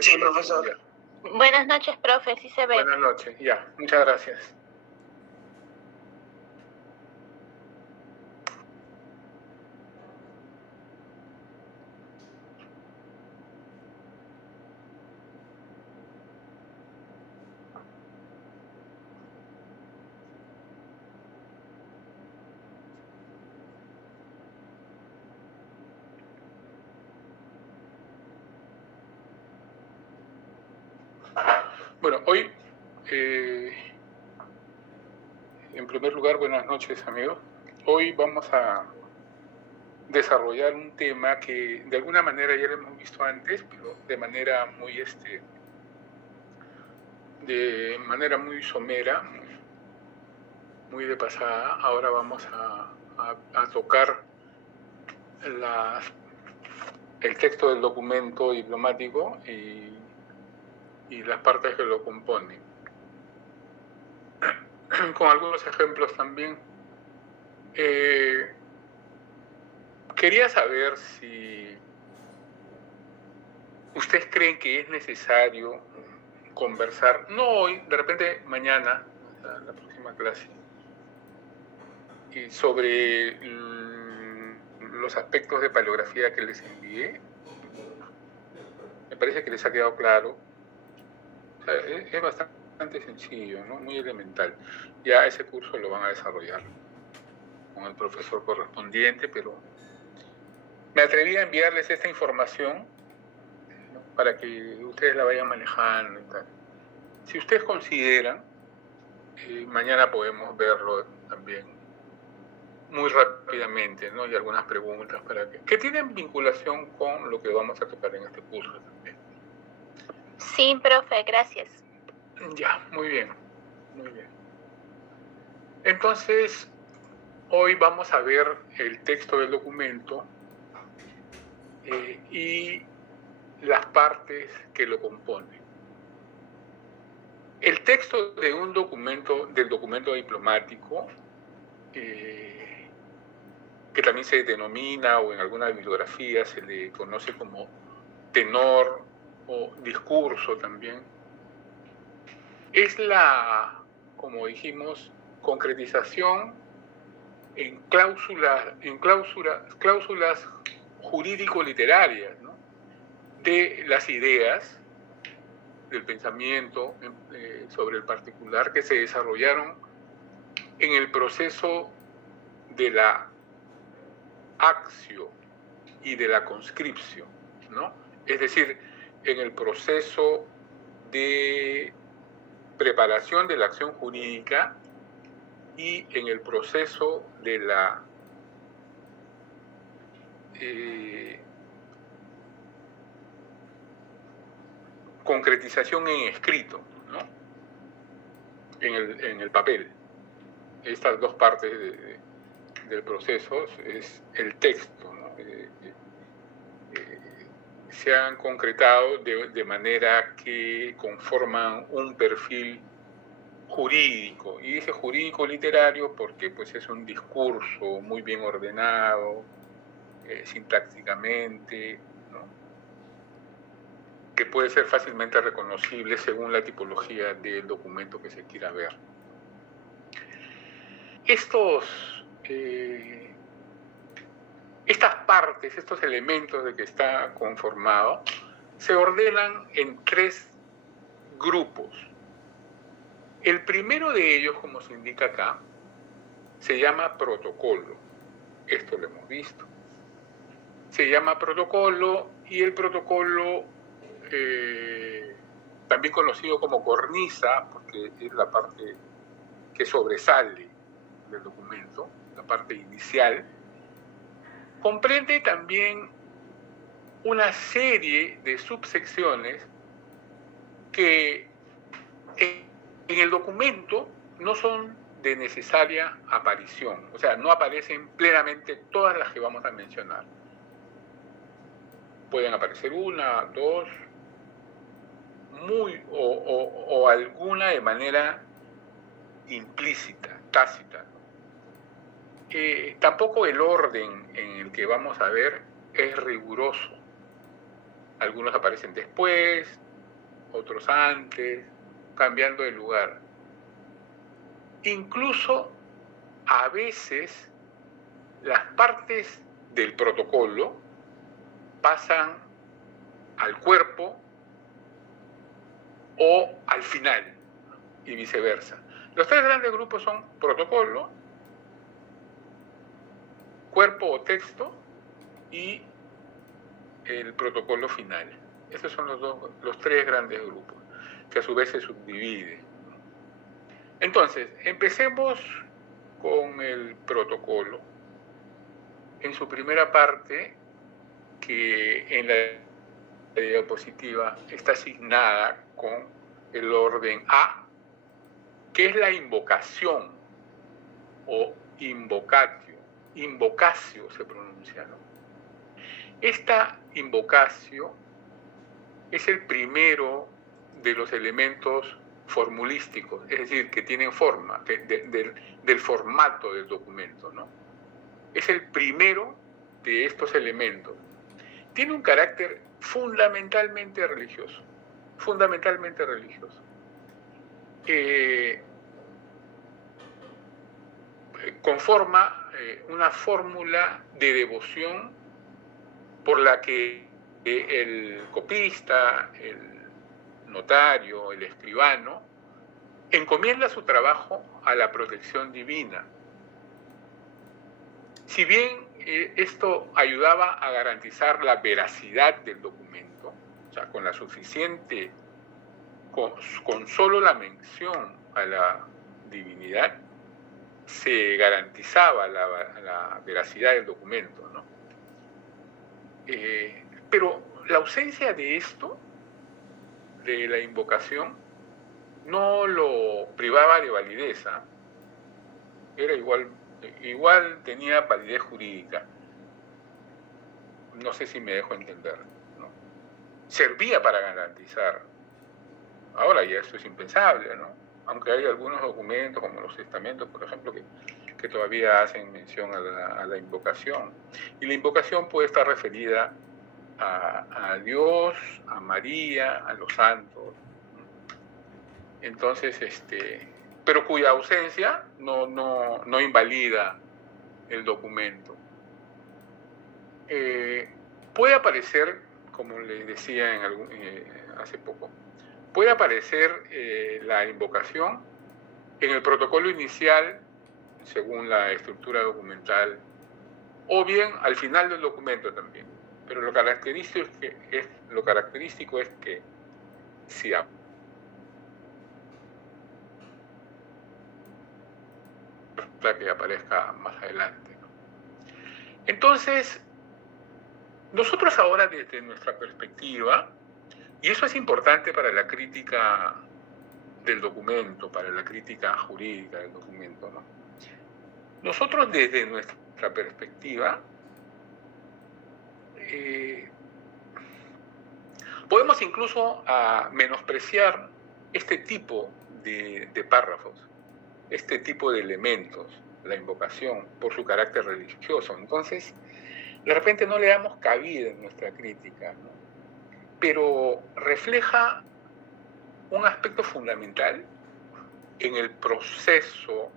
Sí, profesor. Ya. Buenas noches, profe, sí se ve. Buenas noches, ya, muchas gracias. Bueno, hoy, en primer lugar, buenas noches, amigos. Hoy vamos a desarrollar un tema que de alguna manera ya lo hemos visto antes, pero de manera muy somera, muy de pasada. Ahora vamos a tocar el texto del documento diplomático y las partes que lo componen. Con algunos ejemplos también. Quería saber si ustedes creen que es necesario conversar, no hoy, de repente mañana, la próxima clase, y sobre los aspectos de paleografía que les envié. Me parece que les ha quedado claro. O sea, es bastante sencillo, ¿no? Muy elemental. Ya ese curso lo van a desarrollar con el profesor correspondiente, pero me atreví a enviarles esta información, ¿no?, para que ustedes la vayan manejando y tal. Si ustedes consideran, mañana podemos verlo también muy rápidamente, ¿no? Y algunas preguntas para que tienen vinculación con lo que vamos a tocar en este curso también. Sí, profe, gracias. Ya, muy bien, muy bien. Entonces, hoy vamos a ver el texto del documento y las partes que lo componen. El texto de un documento, del documento diplomático, que también se denomina, o en alguna bibliografía se le conoce como tenor o discurso también, es la, como dijimos, concretización en cláusulas jurídico-literarias, ¿no?, de las ideas del pensamiento sobre el particular que se desarrollaron en el proceso de la actio y de la conscripción, ¿no? Es decir, en el proceso de preparación de la acción jurídica y en el proceso de la concretización en escrito, ¿no?, en el papel. Estas dos partes del proceso es el texto, ¿no? Se han concretado de manera que conforman un perfil jurídico, y dice jurídico literario porque pues es un discurso muy bien ordenado, sintácticamente, ¿no?, que puede ser fácilmente reconocible según la tipología del documento que se quiera ver. Estas partes, estos elementos de que está conformado, se ordenan en tres grupos. El primero de ellos, como se indica acá, se llama protocolo. Esto lo hemos visto. Se llama protocolo, y el protocolo, también conocido como cornisa, porque es la parte que sobresale del documento, la parte inicial, comprende también una serie de subsecciones que en el documento no son de necesaria aparición, o sea, no aparecen plenamente todas las que vamos a mencionar. Pueden aparecer una, dos, o alguna de manera implícita, tácita. Tampoco el orden en el que vamos a ver es riguroso. Algunos aparecen después, otros antes, cambiando de lugar. Incluso a veces las partes del protocolo pasan al cuerpo o al final y viceversa. Los tres grandes grupos son protocolo, cuerpo o texto y el protocolo final. Estos son los tres grandes grupos, que a su vez se subdividen. Entonces, empecemos con el protocolo. En su primera parte, que en la diapositiva está asignada con el orden A, que es la invocación o invocatio. Invocatio se pronuncia, ¿no? Esta invocatio es el primero de los elementos formulísticos, es decir, que tienen forma, del formato del documento, ¿no? Es el primero de estos elementos. Tiene un carácter fundamentalmente religioso, fundamentalmente religioso. Conforma una fórmula de devoción por la que el copista, el notario, el escribano, encomienda su trabajo a la protección divina. Si bien esto ayudaba a garantizar la veracidad del documento, o sea, con la suficiente, con solo la mención a la divinidad, se garantizaba la veracidad del documento, ¿no? Pero la ausencia de esto, de la invocación, no lo privaba de validez. Era igual tenía validez jurídica. No sé si me dejo entender, ¿no? Servía para garantizar. Ahora ya esto es impensable, ¿no? Aunque hay algunos documentos, como los testamentos, por ejemplo, que todavía hacen mención a la invocación. Y la invocación puede estar referida a Dios, a María, a los santos. Entonces, pero cuya ausencia no invalida el documento. Puede aparecer, como les decía hace poco, puede aparecer la invocación en el protocolo inicial, según la estructura documental, o bien al final del documento también. Pero lo característico es que si que aparezca más adelante, ¿no? Entonces, nosotros ahora desde nuestra perspectiva, y eso es importante para la crítica del documento, para la crítica jurídica del documento, ¿no? Nosotros desde nuestra perspectiva podemos incluso menospreciar este tipo de párrafos, este tipo de elementos, la invocación, por su carácter religioso. Entonces, de repente no le damos cabida en nuestra crítica, ¿no? Pero refleja un aspecto fundamental en el proceso,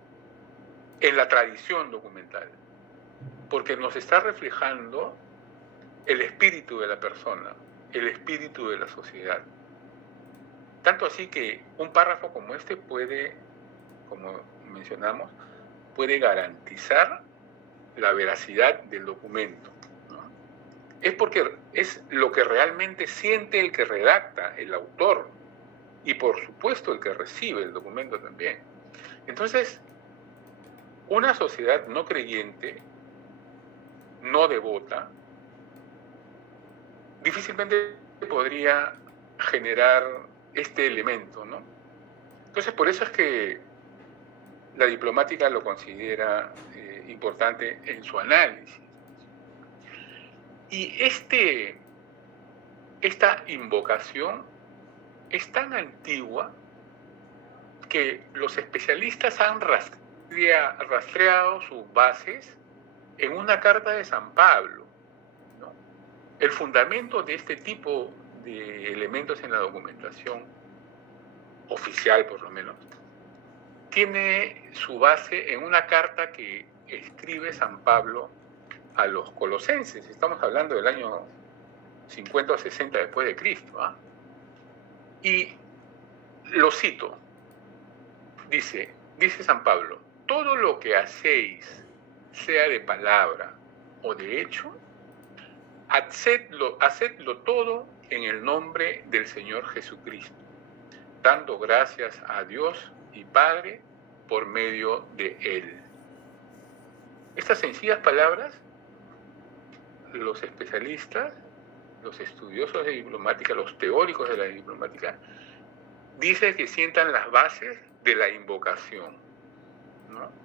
en la tradición documental, porque nos está reflejando el espíritu de la persona, el espíritu de la sociedad. Tanto así que un párrafo como este puede, como mencionamos, puede garantizar la veracidad del documento, ¿no? Es porque es lo que realmente siente el que redacta, el autor, y por supuesto el que recibe el documento también. Entonces, una sociedad no creyente, no devota, difícilmente podría generar este elemento, ¿no? Entonces, por eso es que la diplomática lo considera importante en su análisis. Y esta invocación es tan antigua que los especialistas han rastreado sus bases en una carta de San Pablo, ¿no? el fundamento de este tipo de elementos en la documentación oficial, por lo menos, tiene su base en una carta que escribe San Pablo a los colosenses. Estamos hablando del año 50 o 60 después de Cristo. Y lo cito. Dice San Pablo: todo lo que hacéis, sea de palabra o de hecho, hacedlo todo en el nombre del Señor Jesucristo, dando gracias a Dios y Padre por medio de Él. Estas sencillas palabras, los especialistas, los estudiosos de diplomática, los teóricos de la diplomática, dicen que sientan las bases de la invocación, ¿no?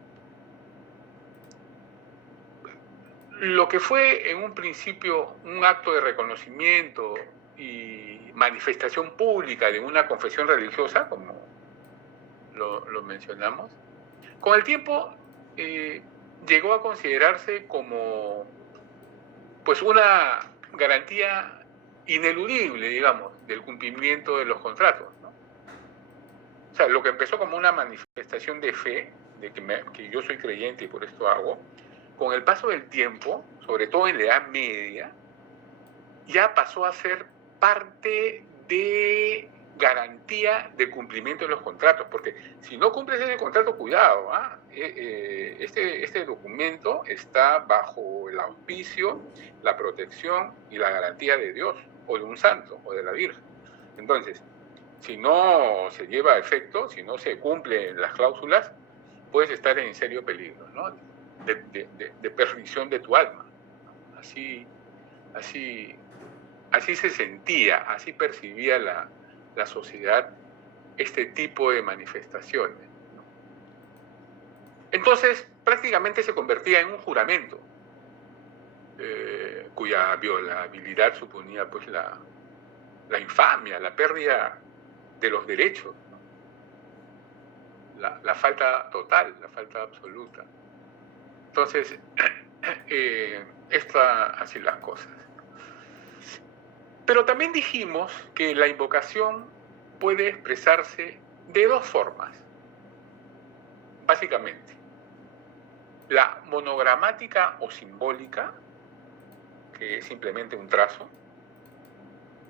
Lo que fue en un principio un acto de reconocimiento y manifestación pública de una confesión religiosa, como lo mencionamos, con el tiempo llegó a considerarse como pues una garantía ineludible, digamos, del cumplimiento de los contratos, ¿no? O sea, lo que empezó como una manifestación de fe, de que yo soy creyente y por esto hago, con el paso del tiempo, sobre todo en la Edad Media, ya pasó a ser parte de garantía de cumplimiento de los contratos, porque si no cumples ese contrato, cuidado, este documento está bajo el auspicio, la protección y la garantía de Dios, o de un santo, o de la Virgen. Entonces, si no se lleva a efecto, si no se cumplen las cláusulas, puedes estar en serio peligro, ¿no? de perdición de tu alma. Así se sentía, así percibía la sociedad este tipo de manifestaciones, ¿no? Entonces, prácticamente se convertía en un juramento, cuya violabilidad suponía pues la infamia, la pérdida de los derechos, ¿no? La falta total, la falta absoluta. Entonces, así las cosas. Pero también dijimos que la invocación puede expresarse de dos formas, básicamente. La monogramática o simbólica, que es simplemente un trazo,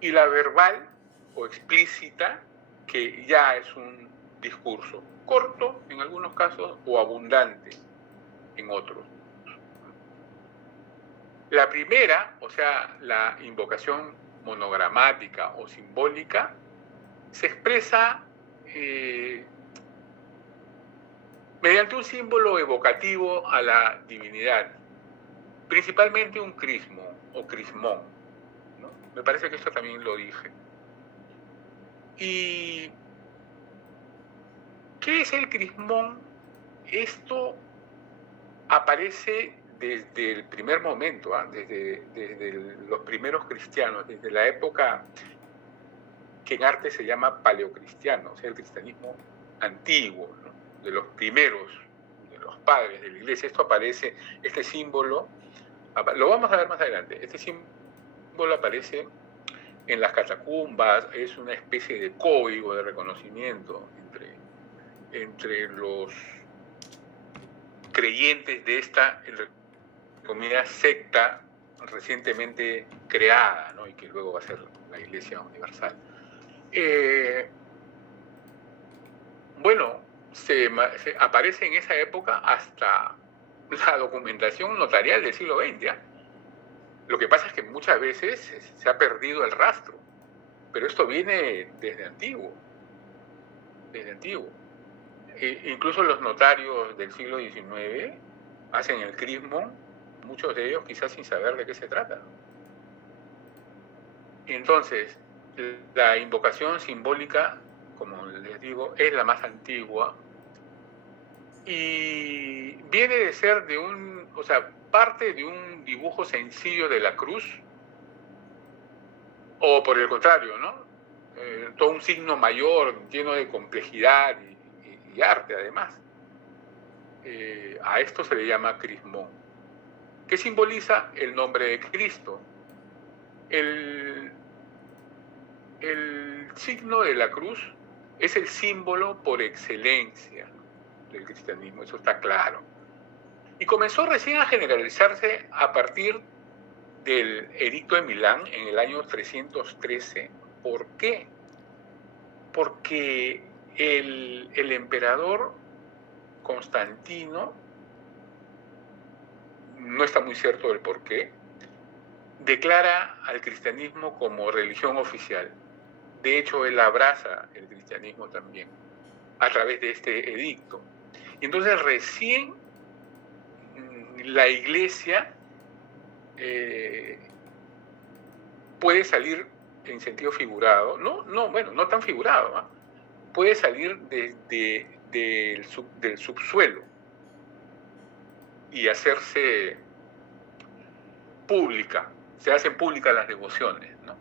y la verbal o explícita, que ya es un discurso corto en algunos casos o abundante en otros. La primera, o sea, la invocación monogramática o simbólica, se expresa mediante un símbolo evocativo a la divinidad, principalmente un crismo o crismón, ¿no? Me parece que esto también lo dije. ¿Y qué es el crismón? Esto aparece desde el primer momento, desde los primeros cristianos, desde la época que en arte se llama paleocristiano, o sea, el cristianismo antiguo, ¿no? De los primeros, de los padres de la iglesia. Esto aparece, este símbolo, lo vamos a ver más adelante, este símbolo aparece en las catacumbas, es una especie de código de reconocimiento entre los creyentes de esta, entre comillas, secta recientemente creada, ¿no? Y que luego va a ser la Iglesia Universal. Bueno, se aparece en esa época hasta la documentación notarial del siglo XX. Lo que pasa es que muchas veces se ha perdido el rastro, pero esto viene desde antiguo. Incluso los notarios del siglo XIX hacen el crismón, muchos de ellos quizás sin saber de qué se trata. Entonces, la invocación simbólica, como les digo, es la más antigua y viene de ser parte de un dibujo sencillo de la cruz, o por el contrario, ¿no? Todo un signo mayor, lleno de complejidad y arte, además. A esto se le llama crismón, que simboliza el nombre de Cristo. El signo de la cruz es el símbolo por excelencia del cristianismo, eso está claro. Y comenzó recién a generalizarse a partir del Edicto de Milán en el año 313. ¿Por qué? Porque el emperador Constantino, no está muy cierto del por qué, declara al cristianismo como religión oficial. De hecho, él abraza el cristianismo también a través de este edicto. Y entonces recién la iglesia puede salir en sentido figurado, no tan figurado, ¿eh? Puede salir del subsuelo y hacerse pública, se hacen públicas las devociones, ¿no?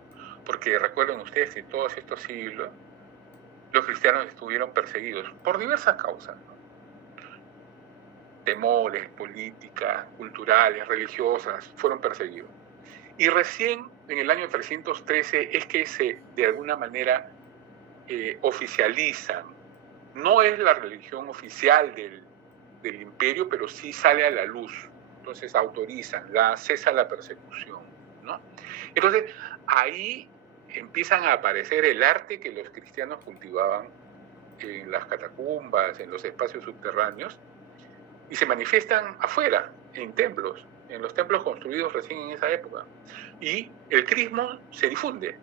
Porque recuerden ustedes que todos estos siglos los cristianos estuvieron perseguidos por diversas causas, ¿no? Temores, políticas, culturales, religiosas, fueron perseguidos. Y recién en el año 313 es que de alguna manera oficializan. No es la religión oficial del imperio, pero sí sale a la luz. Entonces autorizan, cesa la persecución, ¿no? Entonces ahí empiezan a aparecer el arte que los cristianos cultivaban en las catacumbas, en los espacios subterráneos, y se manifiestan afuera, en los templos construidos recién en esa época. Y el crismo se difunde.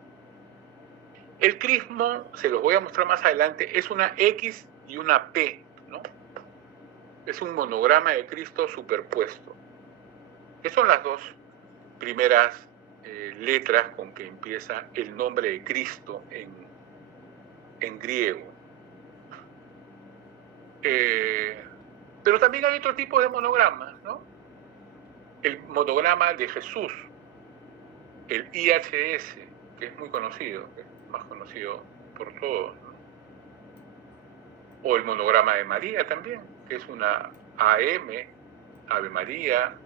El crismo, se los voy a mostrar más adelante, es una X y una P, ¿no? Es un monograma de Cristo superpuesto. Esas son las dos primeras letras con que empieza el nombre de Cristo en griego. Pero también hay otro tipo de monogramas, ¿no? El monograma de Jesús, el IHS, que es muy conocido, que es más conocido por todos, ¿no? O el monograma de María también, que es una AM, Ave María,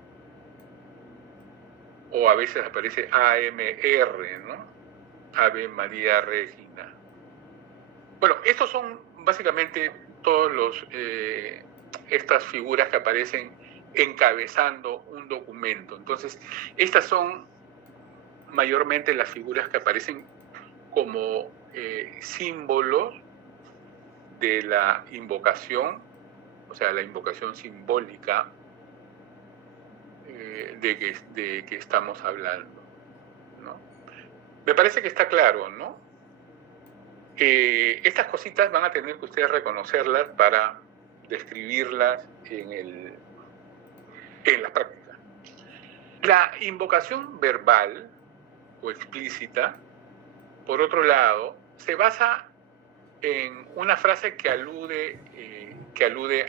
o a veces aparece AMR, ¿no? Ave María Regina. Bueno, estos son básicamente todos estas figuras que aparecen encabezando un documento. Entonces, estas son mayormente las figuras que aparecen como símbolos de la invocación, o sea, la invocación simbólica de que estamos hablando, ¿no? Me parece que está claro, ¿no? Estas cositas van a tener que ustedes reconocerlas para describirlas en la práctica. La invocación verbal o explícita, por otro lado, se basa en una frase que alude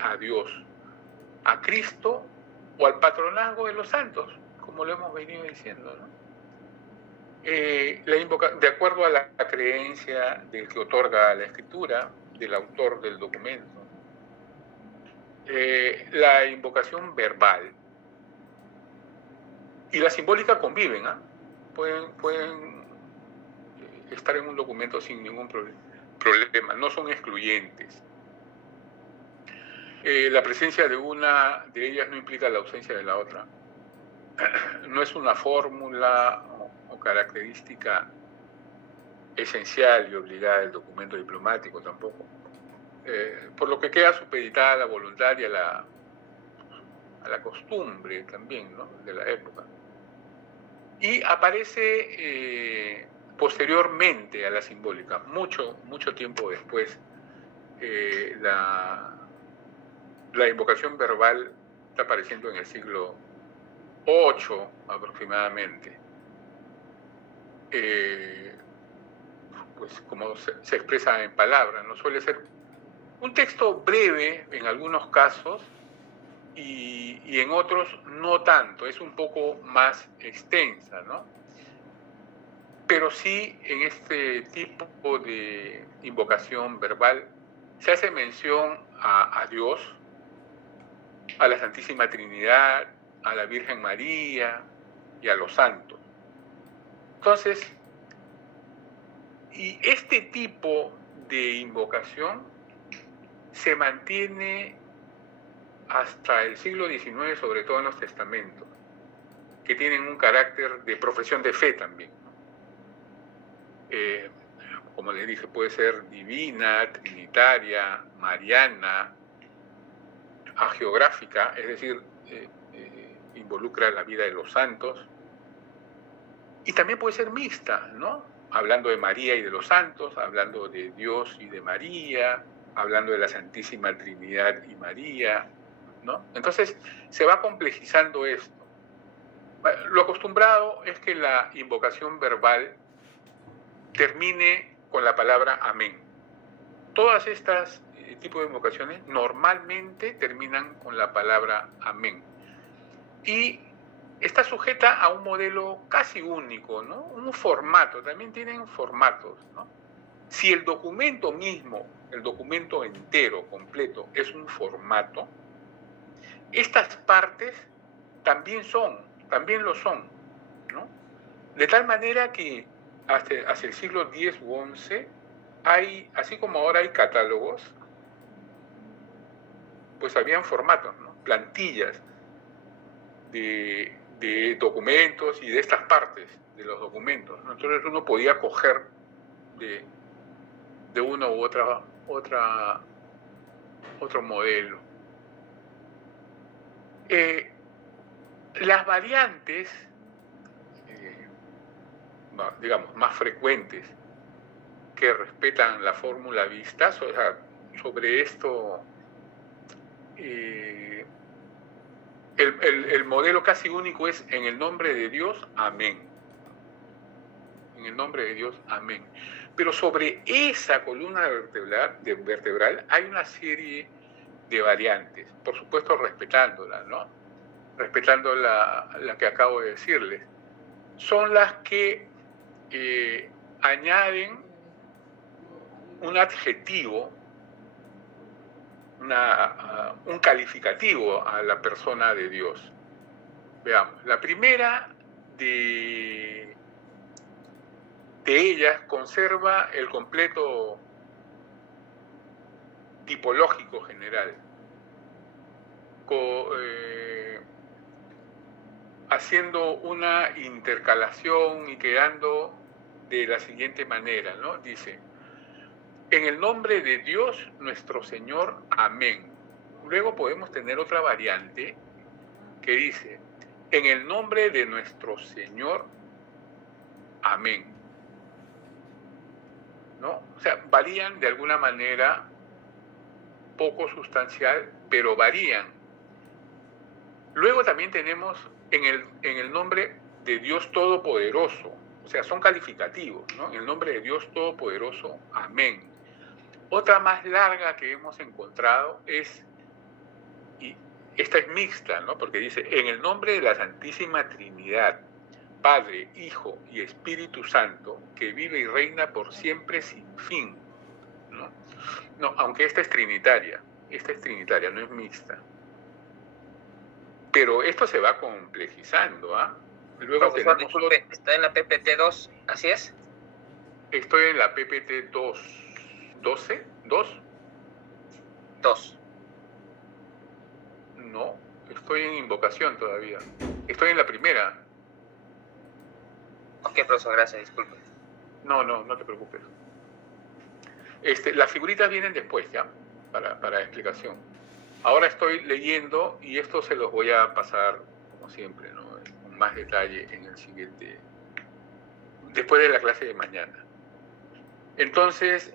a Dios, a Cristo o al patronazgo de los santos, como lo hemos venido diciendo, ¿no? De acuerdo a la creencia del que otorga la escritura, del autor del documento, la invocación verbal y la simbólica conviven, ¿eh? Pueden estar en un documento sin ningún problema, no son excluyentes. La presencia de una de ellas no implica la ausencia de la otra. No es una fórmula o característica esencial y obligada del documento diplomático tampoco. Por lo que queda supeditada a la voluntad y a la costumbre también, ¿no?, de la época. Y aparece posteriormente a la simbólica, mucho tiempo después, la invocación verbal está apareciendo en el siglo VIII aproximadamente. Pues como se expresa en palabras, ¿no? Suele ser un texto breve en algunos casos y en otros no tanto, es un poco más extensa, ¿no? Pero sí, en este tipo de invocación verbal se hace mención a Dios, a la Santísima Trinidad, a la Virgen María y a los santos. Entonces, y este tipo de invocación se mantiene hasta el siglo XIX, sobre todo en los testamentos, que tienen un carácter de profesión de fe también. Como les dije, puede ser divina, trinitaria, mariana, hagiográfica, es decir, involucra la vida de los santos, y también puede ser mixta, ¿no? Hablando de María y de los santos, hablando de Dios y de María, hablando de la Santísima Trinidad y María, ¿no? Entonces se va complejizando esto. Lo acostumbrado es que la invocación verbal termine con la palabra amén. Todas estas tipos de invocaciones normalmente terminan con la palabra amén. Y está sujeta a un modelo casi único, ¿no? Un formato, también tienen formatos, ¿no? Si el documento mismo, el documento entero, completo, es un formato, estas partes también lo son, ¿no? De tal manera que hacia el siglo X u XI, así como ahora hay catálogos, pues habían formatos, ¿no? Plantillas de documentos y de estas partes de los documentos, ¿no? Entonces uno podía coger de uno u otro modelo. Las variantes, digamos, más frecuentes que respetan la fórmula vista, o sea, sobre esto, el modelo casi único es en el nombre de Dios, amén. En el nombre de Dios, amén. Pero sobre esa columna vertebral hay una serie de variantes, por supuesto respetándola, ¿no? Respetando la que acabo de decirles. Son las que añaden un adjetivo, un calificativo a la persona de Dios. Veamos, la primera de ellas conserva el completo tipológico general, haciendo una intercalación y quedando de la siguiente manera, ¿no? Dice: en el nombre de Dios nuestro Señor, amén. Luego podemos tener otra variante que dice: en el nombre de nuestro Señor, amén. ¿No? O sea, varían de alguna manera, poco sustancial, pero varían. Luego también tenemos en el nombre de Dios Todopoderoso, o sea, son calificativos, ¿no? En el nombre de Dios Todopoderoso, amén. Otra más larga que hemos encontrado es, y esta es mixta, ¿no? Porque dice: en el nombre de la Santísima Trinidad, Padre, Hijo y Espíritu Santo, que vive y reina por siempre sin fin, ¿no? No, aunque esta es trinitaria, no es mixta. Pero esto se va complejizando, ¿ah? Luego profesor, disculpe, ¿está en la PPT 2? ¿Así es? Estoy en la PPT 12. No, estoy en invocación todavía. Estoy en la primera. Ok, profesor, gracias, disculpe. No te preocupes. Las figuritas vienen después, ¿ya? Para explicación. Ahora estoy leyendo y esto se los voy a pasar, como siempre, ¿no? Con más detalle en el siguiente, después de la clase de mañana. Entonces,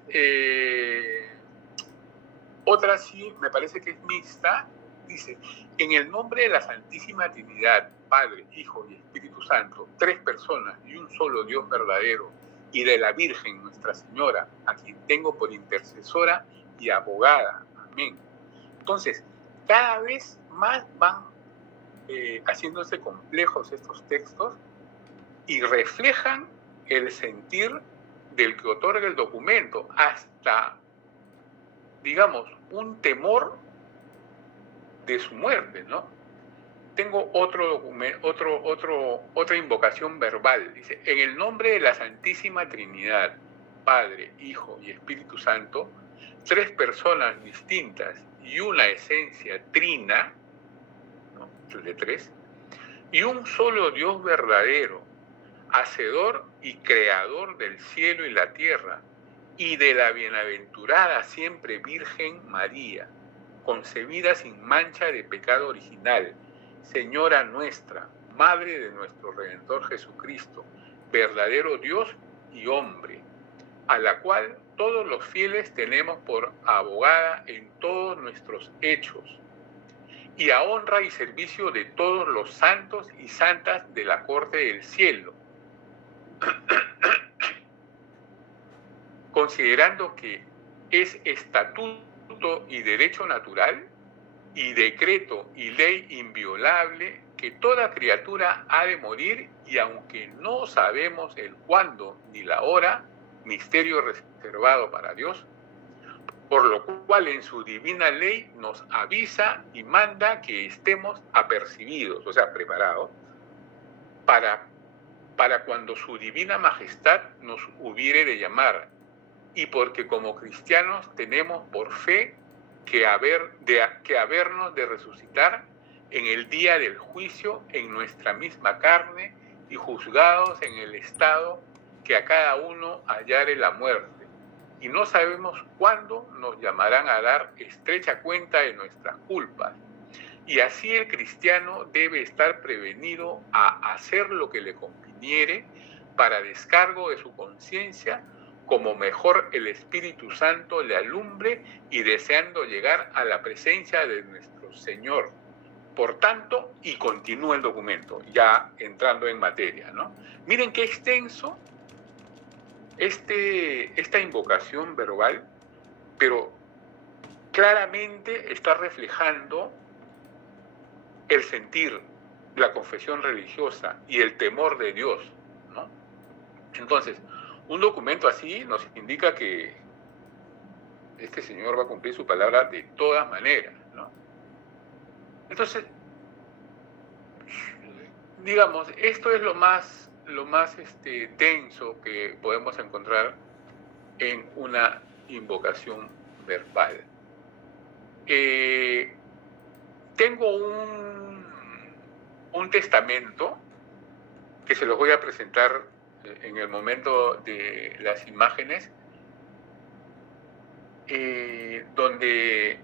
otra sí, me parece que es mixta, dice: en el nombre de la Santísima Trinidad, Padre, Hijo y Espíritu Santo, 3 personas y un solo Dios verdadero, y de la Virgen Nuestra Señora, a quien tengo por intercesora y abogada. Amén. Entonces, cada vez más van haciéndose complejos estos textos y reflejan el sentir del que otorga el documento, hasta, digamos, un temor de su muerte, ¿no? tengo otro documento, otra invocación verbal. Dice, en el nombre de la Santísima Trinidad, Padre, Hijo y Espíritu Santo, tres personas distintas y una esencia trina, ¿no? De tres, y un solo Dios verdadero, hacedor y creador del cielo y la tierra, y de la bienaventurada siempre Virgen María, concebida sin mancha de pecado original, Señora nuestra, Madre de nuestro Redentor Jesucristo, verdadero Dios y hombre, a la cual todos los fieles tenemos por abogada en todos nuestros hechos, y a honra y servicio de todos los santos y santas de la corte del cielo, considerando que es estatuto y derecho natural y decreto y ley inviolable que toda criatura ha de morir, y aunque no sabemos el cuándo ni la hora, misterio reservado para Dios, por lo cual en su divina ley nos avisa y manda que estemos apercibidos, o sea, preparados, para cuando su divina majestad nos hubiere de llamar, y porque como cristianos tenemos por fe que habernos de resucitar en el día del juicio en nuestra misma carne, y juzgados en el estado que a cada uno hallare la muerte, y no sabemos cuándo nos llamarán a dar estrecha cuenta de nuestras culpas. Y así el cristiano debe estar prevenido a hacer lo que le conviniere para descargo de su conciencia, como mejor el Espíritu Santo le alumbre, y deseando llegar a la presencia de nuestro Señor. Por tanto, y continúa el documento, ya entrando en materia, ¿no? Miren qué extenso esta invocación verbal, pero claramente está reflejando el sentir, la confesión religiosa y el temor de Dios, ¿no? Entonces, un documento así nos indica que este señor va a cumplir su palabra de todas maneras, ¿no? Entonces, digamos, esto es lo más tenso que podemos encontrar en una invocación verbal. Tengo un testamento que se los voy a presentar en el momento de las imágenes, donde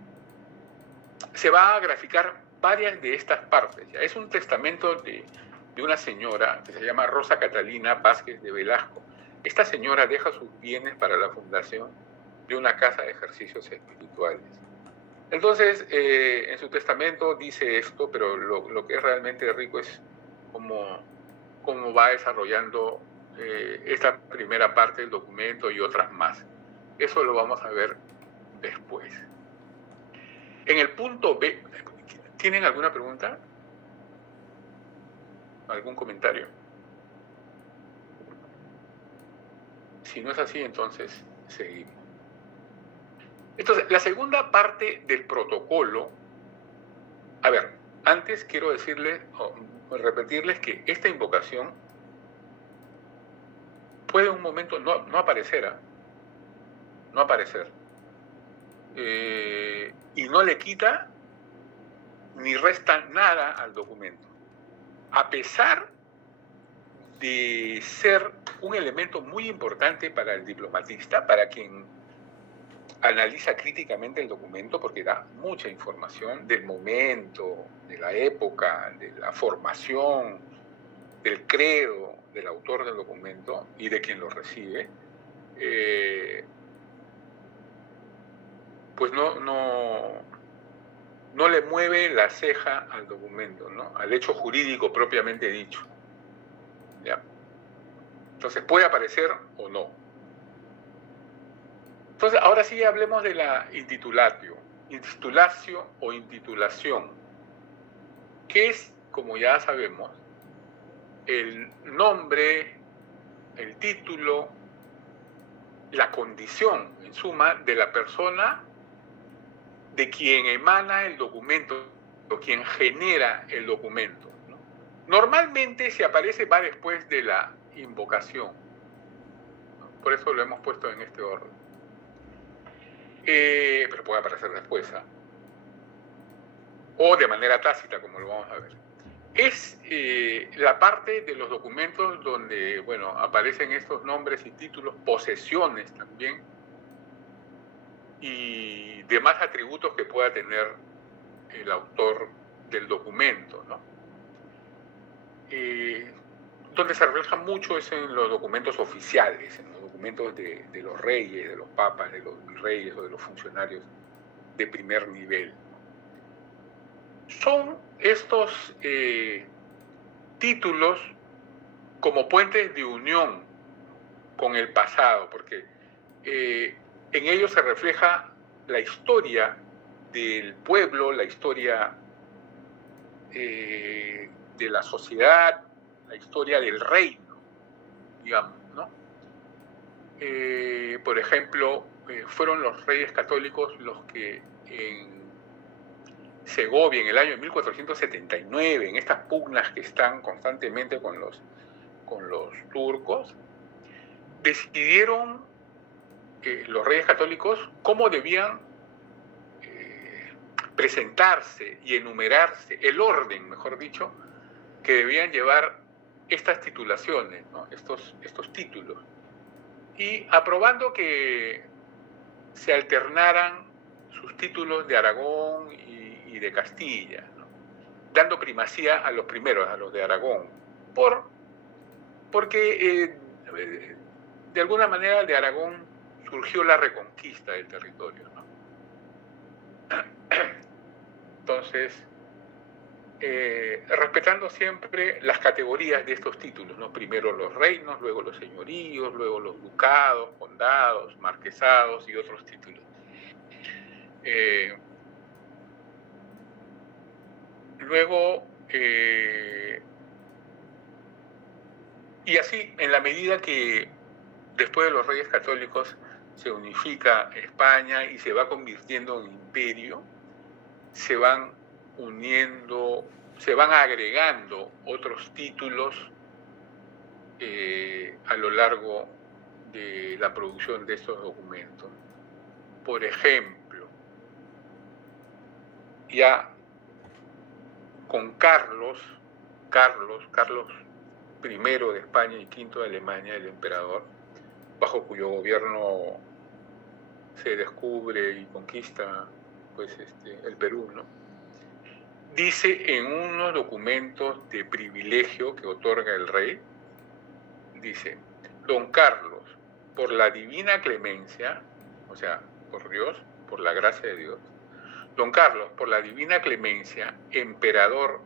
se va a graficar varias de estas partes. ¿Ya? Es un testamento de una señora que se llama Rosa Catalina Vázquez de Velasco. Esta señora deja sus bienes para la fundación de una casa de ejercicios espirituales. Entonces, en su testamento dice esto, pero lo que es realmente rico es cómo va desarrollando esta primera parte del documento y otras más. Eso lo vamos a ver después. En el punto B, ¿tienen alguna pregunta? ¿Algún comentario? Si no es así, entonces seguimos. Entonces, la segunda parte del protocolo, a ver, antes quiero decirles, o repetirles que esta invocación puede un momento no aparecer, no aparecer. Y no le quita ni resta nada al documento, a pesar de ser un elemento muy importante para el diplomatista, para quien analiza críticamente el documento, porque da mucha información del momento, de la época, de la formación, del credo del autor del documento y de quien lo recibe. Pues no le mueve la ceja al documento, ¿no? Al hecho jurídico propiamente dicho. ¿Ya? Entonces puede aparecer o no. Entonces, ahora sí hablemos de la intitulatio o intitulación, que es, como ya sabemos, el nombre, el título, la condición, en suma, de la persona de quien emana el documento, quien genera el documento, ¿no? Normalmente, si aparece, va después de la invocación, ¿no? Por eso lo hemos puesto en este orden. Pero puede aparecer después, ¿eh? O de manera tácita, como lo vamos a ver. Es la parte de los documentos donde, bueno, aparecen estos nombres y títulos, posesiones también, y demás atributos que pueda tener el autor del documento, ¿no? Donde se refleja mucho es en los documentos oficiales, en los documentos de los reyes, de los papas, de los virreyes o de los funcionarios de primer nivel. Son estos títulos como puentes de unión con el pasado, porque en ellos se refleja la historia del pueblo, la historia de la sociedad, la historia del reino, digamos, ¿no? Por ejemplo, fueron los reyes católicos los que en Segovia, en el año 1479, en estas pugnas que están constantemente con los turcos, decidieron los reyes católicos cómo debían presentarse y enumerarse, el orden, mejor dicho, que debían llevar estas titulaciones, ¿no? estos títulos, y aprobando que se alternaran sus títulos de Aragón y de Castilla, ¿no? Dando primacía a los primeros, a los de Aragón, porque de alguna manera de Aragón surgió la reconquista del territorio, ¿no? Entonces, respetando siempre las categorías de estos títulos, ¿no? Primero los reinos, luego los señoríos, luego los ducados, condados, marquesados y otros títulos. Luego, y así, en la medida que después de los reyes católicos se unifica España y se va convirtiendo en imperio, se van uniendo, se van agregando otros títulos a lo largo de la producción de estos documentos. Por ejemplo, ya con Carlos I de España y V de Alemania, el emperador, bajo cuyo gobierno se descubre y conquista pues, el Perú, ¿no? Dice en unos documentos de privilegio que otorga el rey, dice: Don Carlos, por la divina clemencia, o sea, por Dios, por la gracia de Dios, Don Carlos, por la divina clemencia, emperador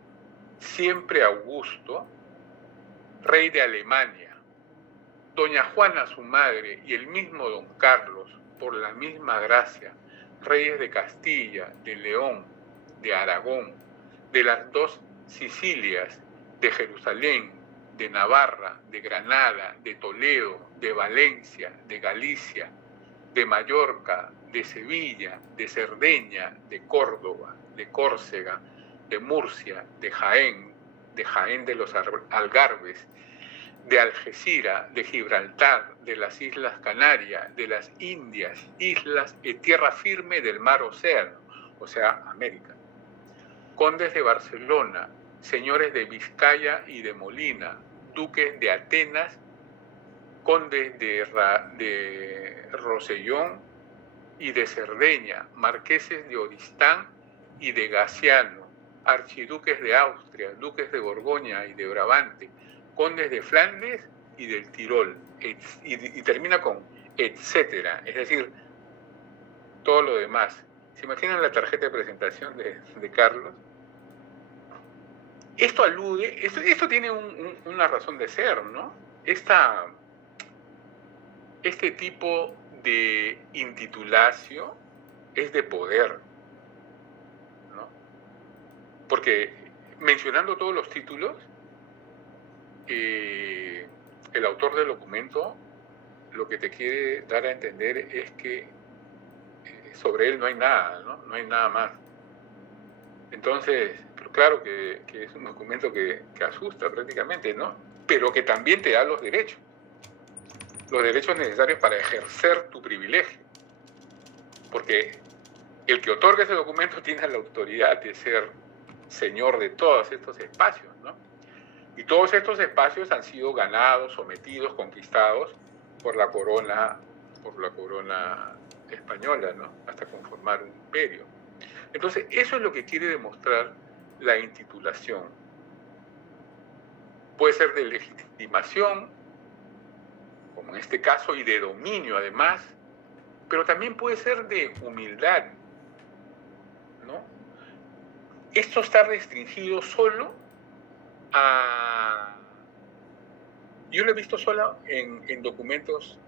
siempre augusto, rey de Alemania, doña Juana su madre y el mismo Don Carlos, por la misma gracia, reyes de Castilla, de León, de Aragón, de las dos Sicilias, de Jerusalén, de Navarra, de Granada, de Toledo, de Valencia, de Galicia, de Mallorca, de Sevilla, de Cerdeña, de Córdoba, de Córcega, de Murcia, de Jaén de los Algarbes, de Algeciras, de Gibraltar, de las Islas Canarias, de las Indias, islas y tierra firme del mar Océano, o sea, América. Condes de Barcelona, señores de Vizcaya y de Molina, duques de Atenas, condes de Rosellón y de Cerdeña, marqueses de Oristán y de Gaciano, archiduques de Austria, duques de Borgoña y de Brabante, condes de Flandes y del Tirol, y termina con etcétera, es decir, todo lo demás. ¿Se imaginan la tarjeta de presentación de Carlos? Esto alude, esto tiene una razón de ser, ¿no? Este tipo de intitulacio es de poder, ¿no? Porque mencionando todos los títulos, el autor del documento lo que te quiere dar a entender es que sobre él no hay nada, ¿no? No hay nada más. Entonces, pero claro que es un documento que asusta prácticamente, ¿no? Pero que también te da los derechos necesarios para ejercer tu privilegio. Porque el que otorga ese documento tiene la autoridad de ser señor de todos estos espacios, ¿no? Y todos estos espacios han sido ganados, sometidos, conquistados por la corona española, ¿no? Hasta conformar un imperio. Entonces, eso es lo que quiere demostrar la intitulación. Puede ser de legitimación, como en este caso, y de dominio además, pero también puede ser de humildad, ¿no? Esto está restringido solo a... Yo lo he visto solo en documentos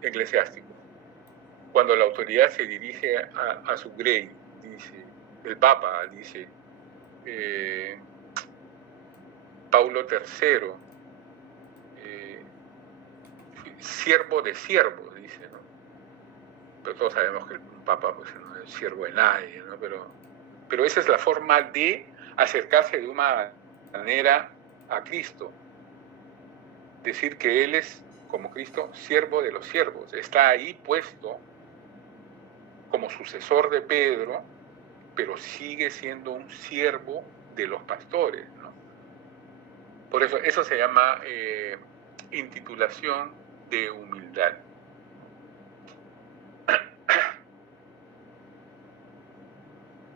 eclesiásticos. Cuando la autoridad se dirige a su grey, dice, el Papa dice, Paulo III, siervo de siervos, dice, ¿no? Pero todos sabemos que un Papa pues, no es siervo de nadie, ¿no? Pero esa es la forma de acercarse de una manera a Cristo. Decir que Él es, como Cristo, siervo de los siervos. Está ahí puesto como sucesor de Pedro, pero sigue siendo un siervo de los pastores, ¿no? Por eso se llama intitulación de humildad.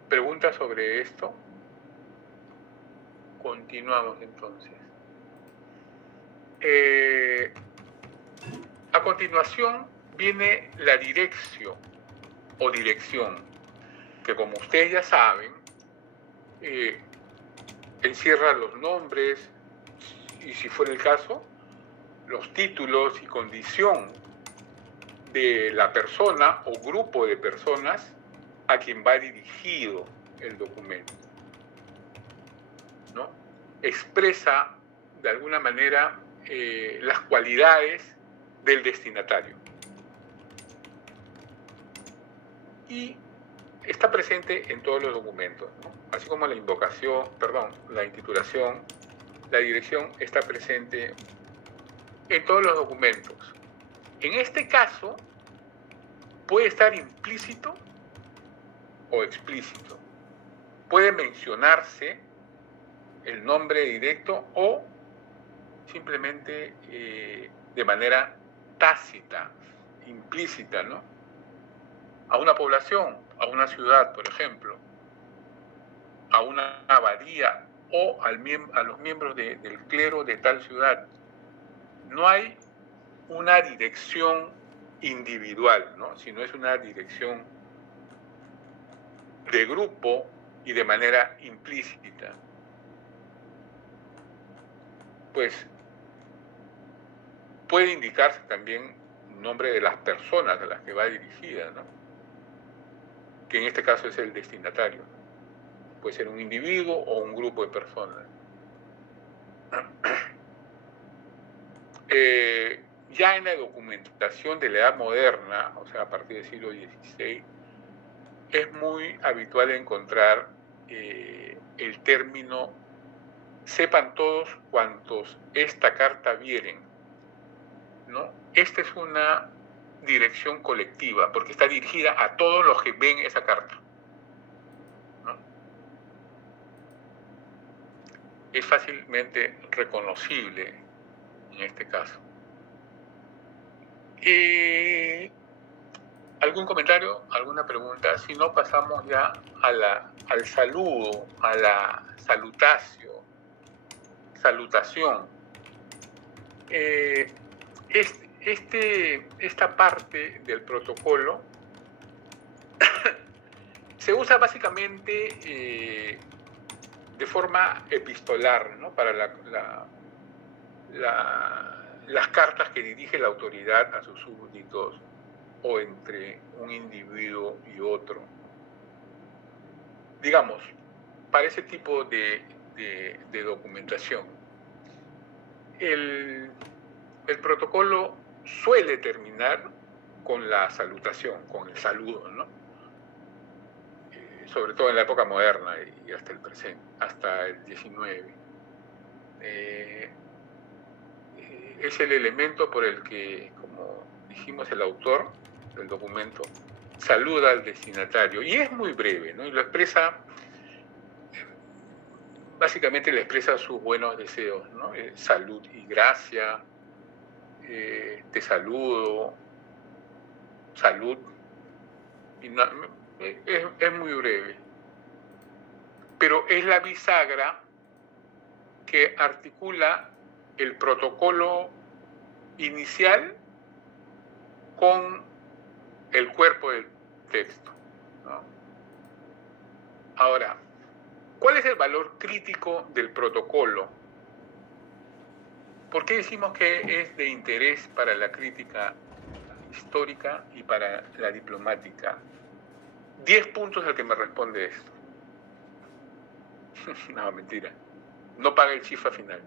¿Preguntas sobre esto? Continuamos entonces. A continuación viene la dirección o dirección, que como ustedes ya saben, encierra los nombres y, si fuera el caso, los títulos y condición de la persona o grupo de personas a quien va dirigido el documento, ¿no? Expresa de alguna manera las cualidades del destinatario. Y está presente en todos los documentos, ¿no? Así como la intitulación, la dirección está presente en todos los documentos. En este caso, puede estar implícito o explícito. Puede mencionarse el nombre directo o simplemente de manera tácita, implícita, ¿no? A una población, a una ciudad, por ejemplo, a una abadía o a los miembros del clero de tal ciudad. No hay una dirección individual, ¿no? Sino es una dirección de grupo y de manera implícita. Pues puede indicarse también el nombre de las personas a las que va dirigida, ¿no? Que en este caso es el destinatario. Puede ser un individuo o un grupo de personas. Ya en la documentación de la Edad Moderna, o sea, a partir del siglo XVI, es muy habitual encontrar el término "sepan todos cuantos esta carta vieren", ¿no? Esta es una dirección colectiva, porque está dirigida a todos los que ven esa carta, ¿no? Es fácilmente reconocible en este caso. ¿Algún comentario? ¿Alguna pregunta? Si no, pasamos ya al saludo, a la salutación. Esta parte del protocolo se usa básicamente de forma epistolar, ¿no? Para las cartas que dirige la autoridad a sus súbditos o entre un individuo y otro. Digamos, para ese tipo de documentación. El protocolo suele terminar con la salutación, con el saludo, ¿no? sobre todo en la época moderna y hasta el presente, hasta el 19. Es el elemento por el que, como dijimos, el autor del documento saluda al destinatario, y es muy breve, ¿no? Y lo expresa, básicamente le expresa sus buenos deseos, ¿no? Salud y gracia, te saludo, salud, y no, es muy breve, pero es la bisagra que articula el protocolo inicial con el cuerpo del texto, ¿no? Ahora, ¿cuál es el valor crítico del protocolo? ¿Por qué decimos que es de interés para la crítica histórica y para la diplomática? 10 puntos al que me responde esto. No, mentira. No paga el chifa final.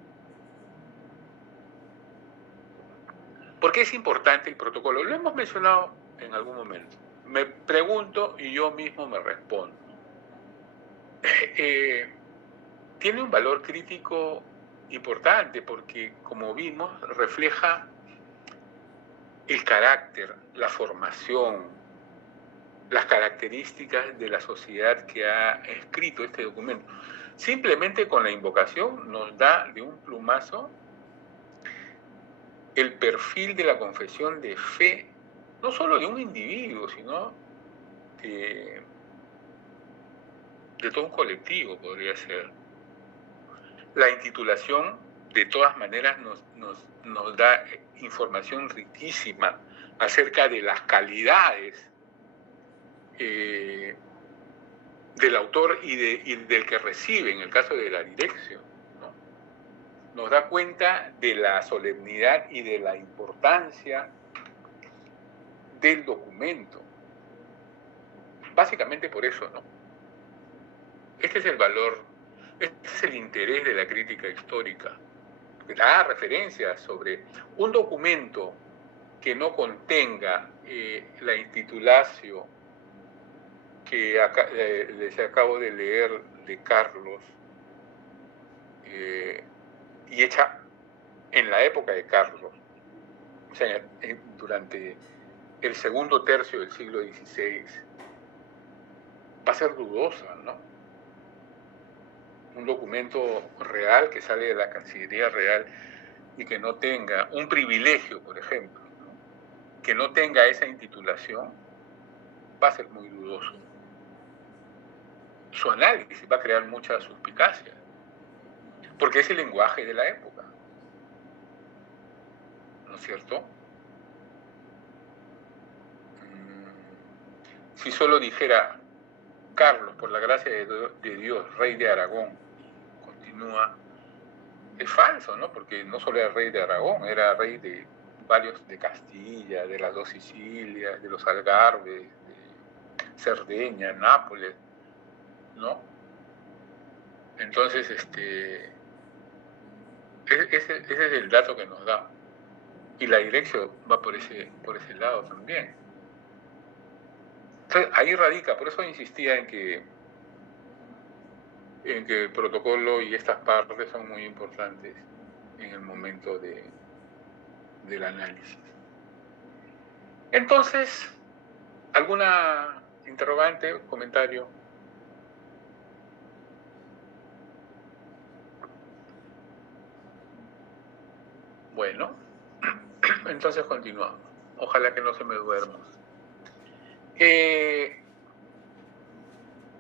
¿Por qué es importante el protocolo? Lo hemos mencionado en algún momento. Me pregunto y yo mismo me respondo. Tiene un valor crítico importante porque, como vimos, refleja el carácter, la formación, las características de la sociedad que ha escrito este documento. Simplemente con la invocación nos da de un plumazo el perfil de la confesión de fe, no solo de un individuo, sino de todo un colectivo, podría ser. La intitulación, de todas maneras, nos da información riquísima acerca de las calidades del autor y del que recibe, en el caso de la dirección, ¿no? Nos da cuenta de la solemnidad y de la importancia del documento. Básicamente por eso, ¿no? Este es el valor, este es el interés de la crítica histórica. Da referencias sobre un documento que no contenga la intitulatio que les acabo de leer de Carlos, y hecha en la época de Carlos, o sea, durante el segundo tercio del siglo XVI, va a ser dudosa, ¿no? Un documento real que sale de la Cancillería Real y que no tenga un privilegio, por ejemplo, ¿no? Que no tenga esa intitulación, va a ser muy dudoso. Su análisis va a crear mucha suspicacia, porque es el lenguaje de la época, ¿no es cierto? Si solo dijera Carlos, por la gracia de Dios, rey de Aragón, continúa, es falso, ¿no? Porque no solo era rey de Aragón, era rey de varios, de Castilla, de las dos Sicilias, de los Algarves, de Cerdeña, Nápoles, ¿no? Entonces, ese es el dato que nos da. Y la dirección va por ese lado también. Entonces, ahí radica, por eso insistía en que el protocolo y estas partes son muy importantes en el momento del análisis. Entonces, ¿alguna interrogante, comentario? Bueno, entonces continuamos. Ojalá que no se me duerma.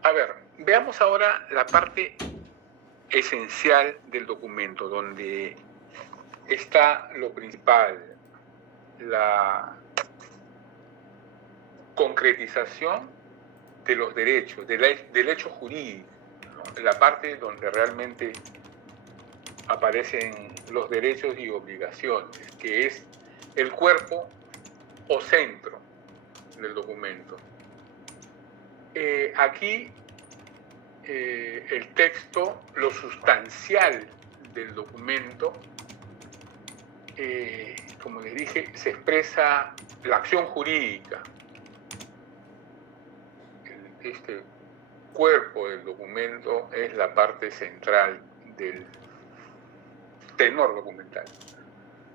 A ver, veamos ahora la parte esencial del documento, donde está lo principal, la concretización de los derechos, del hecho jurídico, ¿no? La parte donde realmente aparecen los derechos y obligaciones, que es el cuerpo o centro del documento. Aquí el texto, lo sustancial del documento, como les dije, se expresa la acción jurídica. cuerpo del documento es la parte central del tenor documental,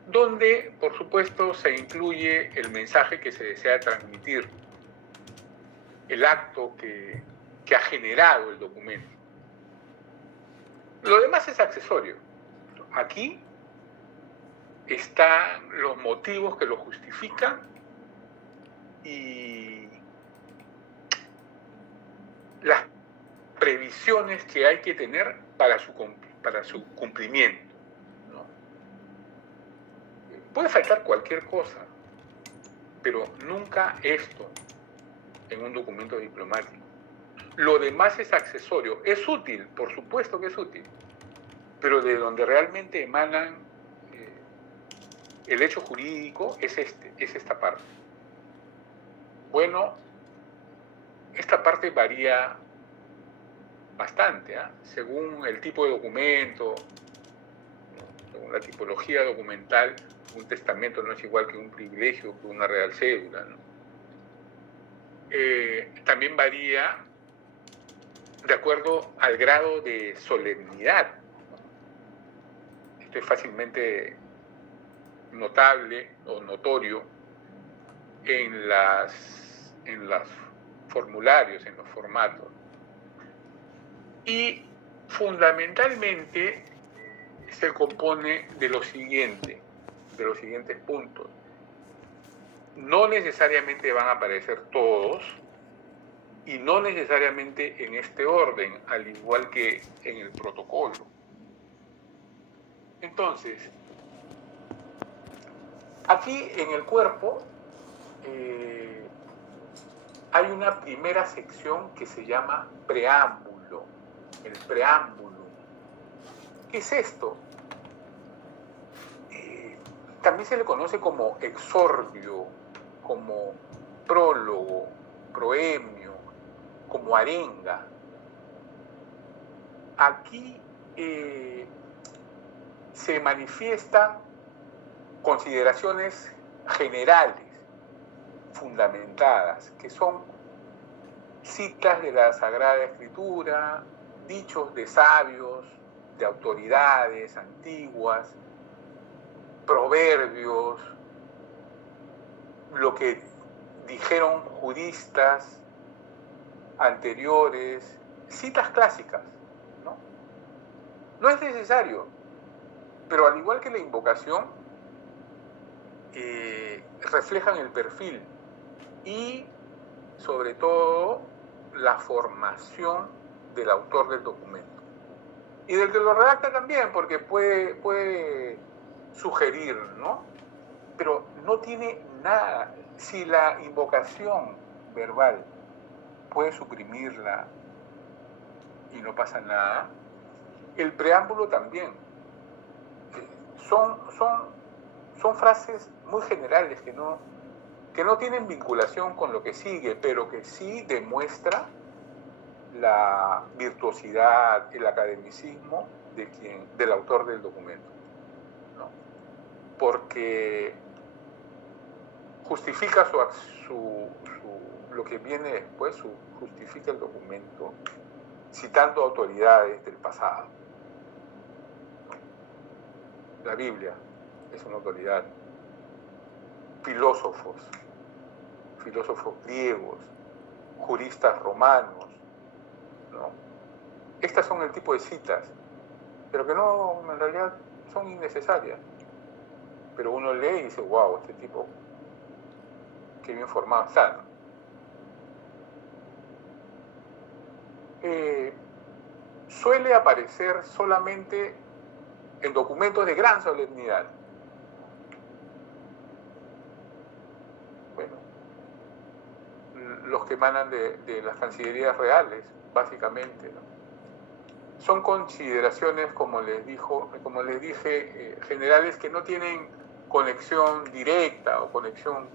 donde, por supuesto, se incluye el mensaje que se desea transmitir, el acto que ha generado el documento. Lo demás es accesorio. Aquí están los motivos que lo justifican y las previsiones que hay que tener para su cumplimiento, ¿no? Puede faltar cualquier cosa, pero nunca esto en un documento diplomático. Lo demás es accesorio. Es útil, por supuesto que es útil, pero de donde realmente emanan el hecho jurídico es esta parte. Bueno, esta parte varía bastante, ¿eh? Según el tipo de documento, ¿no? Según la tipología documental. Un testamento no es igual que un privilegio, que una real cédula, ¿no? También varía de acuerdo al grado de solemnidad. Esto es fácilmente notable o notorio en los formularios, en los formatos. Y fundamentalmente se compone de los siguientes puntos. No necesariamente van a aparecer todos y no necesariamente en este orden, al igual que en el protocolo. Entonces, aquí en el cuerpo hay una primera sección que se llama preámbulo. El preámbulo. ¿Qué es esto? También se le conoce como exordio, como prólogo, proemio, como arenga. Aquí se manifiestan consideraciones generales, fundamentadas, que son citas de la Sagrada Escritura, dichos de sabios, de autoridades antiguas, proverbios, lo que dijeron juristas anteriores, citas clásicas, ¿no? No es necesario, pero al igual que la invocación, reflejan el perfil y, sobre todo, la formación del autor del documento. Y del que lo redacta también, porque puede sugerir, ¿no? Pero no tiene nada. Si la invocación verbal puede suprimirla y no pasa nada, el preámbulo también. Son frases muy generales que no tienen vinculación con lo que sigue, pero que sí demuestra la virtuosidad, el academicismo del autor del documento, ¿no? Porque justifica lo que viene después, justifica el documento citando autoridades del pasado. La Biblia es una autoridad. Filósofos griegos, juristas romanos, ¿no? Estas son el tipo de citas, pero que no, en realidad son innecesarias. Pero uno lee y dice, wow, este tipo, qué bien formado está, ¿no? Suele aparecer solamente en documentos de gran solemnidad. Bueno, los que emanan de las cancillerías reales, básicamente, ¿no? Son consideraciones, como les dije, generales que no tienen conexión directa o conexión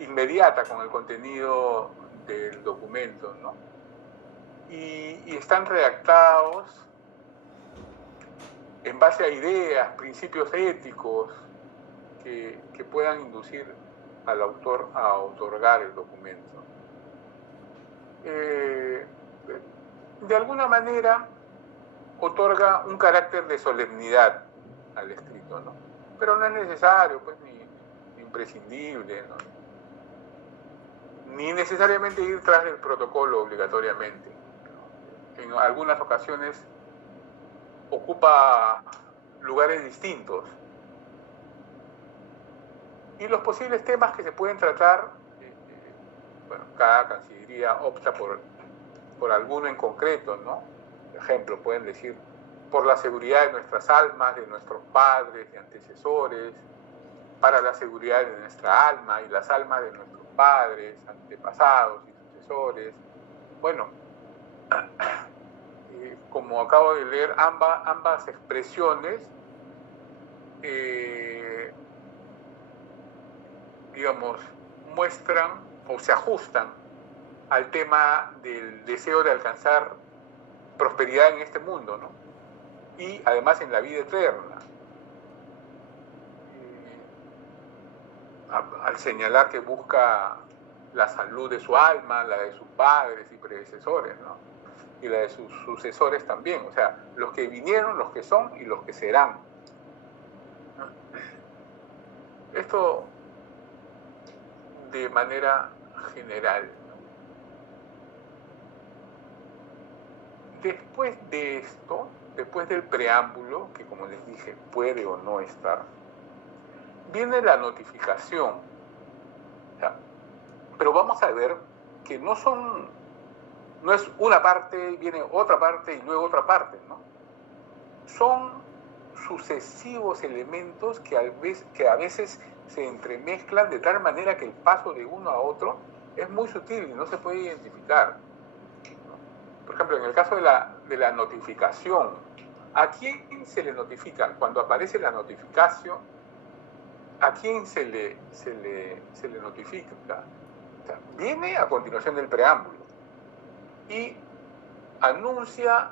inmediata con el contenido del documento, ¿no? Y están redactados en base a ideas, principios éticos que puedan inducir al autor a otorgar el documento. de alguna manera otorga un carácter de solemnidad al escrito, ¿no? Pero no es necesario, pues, ni imprescindible, ¿no? Ni necesariamente ir tras del protocolo obligatoriamente. En algunas ocasiones ocupa lugares distintos. Y los posibles temas que se pueden tratar, bueno, cada cancillería opta por alguno en concreto, ¿no? Por ejemplo, pueden decir por la seguridad de nuestras almas, de nuestros padres, de antecesores, para la seguridad de nuestra alma y las almas de nuestros padres, antepasados y sucesores. Bueno, como acabo de leer, ambas expresiones, digamos, muestran o se ajustan al tema del deseo de alcanzar prosperidad en este mundo, ¿no? Y además en la vida eterna. Al señalar que busca la salud de su alma, la de sus padres y predecesores, ¿no? Y la de sus sucesores también, o sea, los que vinieron, los que son y los que serán. Esto de manera general. Después de esto, después del preámbulo, que como les dije, puede o no estar, viene la notificación. Pero vamos a ver que no es una parte, viene otra parte y luego otra parte, ¿no? Son sucesivos elementos que a veces se entremezclan de tal manera que el paso de uno a otro es muy sutil y no se puede identificar. Por ejemplo, en el caso de la notificación, ¿a quién se le notifica? Cuando aparece la notificación, ¿a quién se le notifica? O sea, viene a continuación del preámbulo y anuncia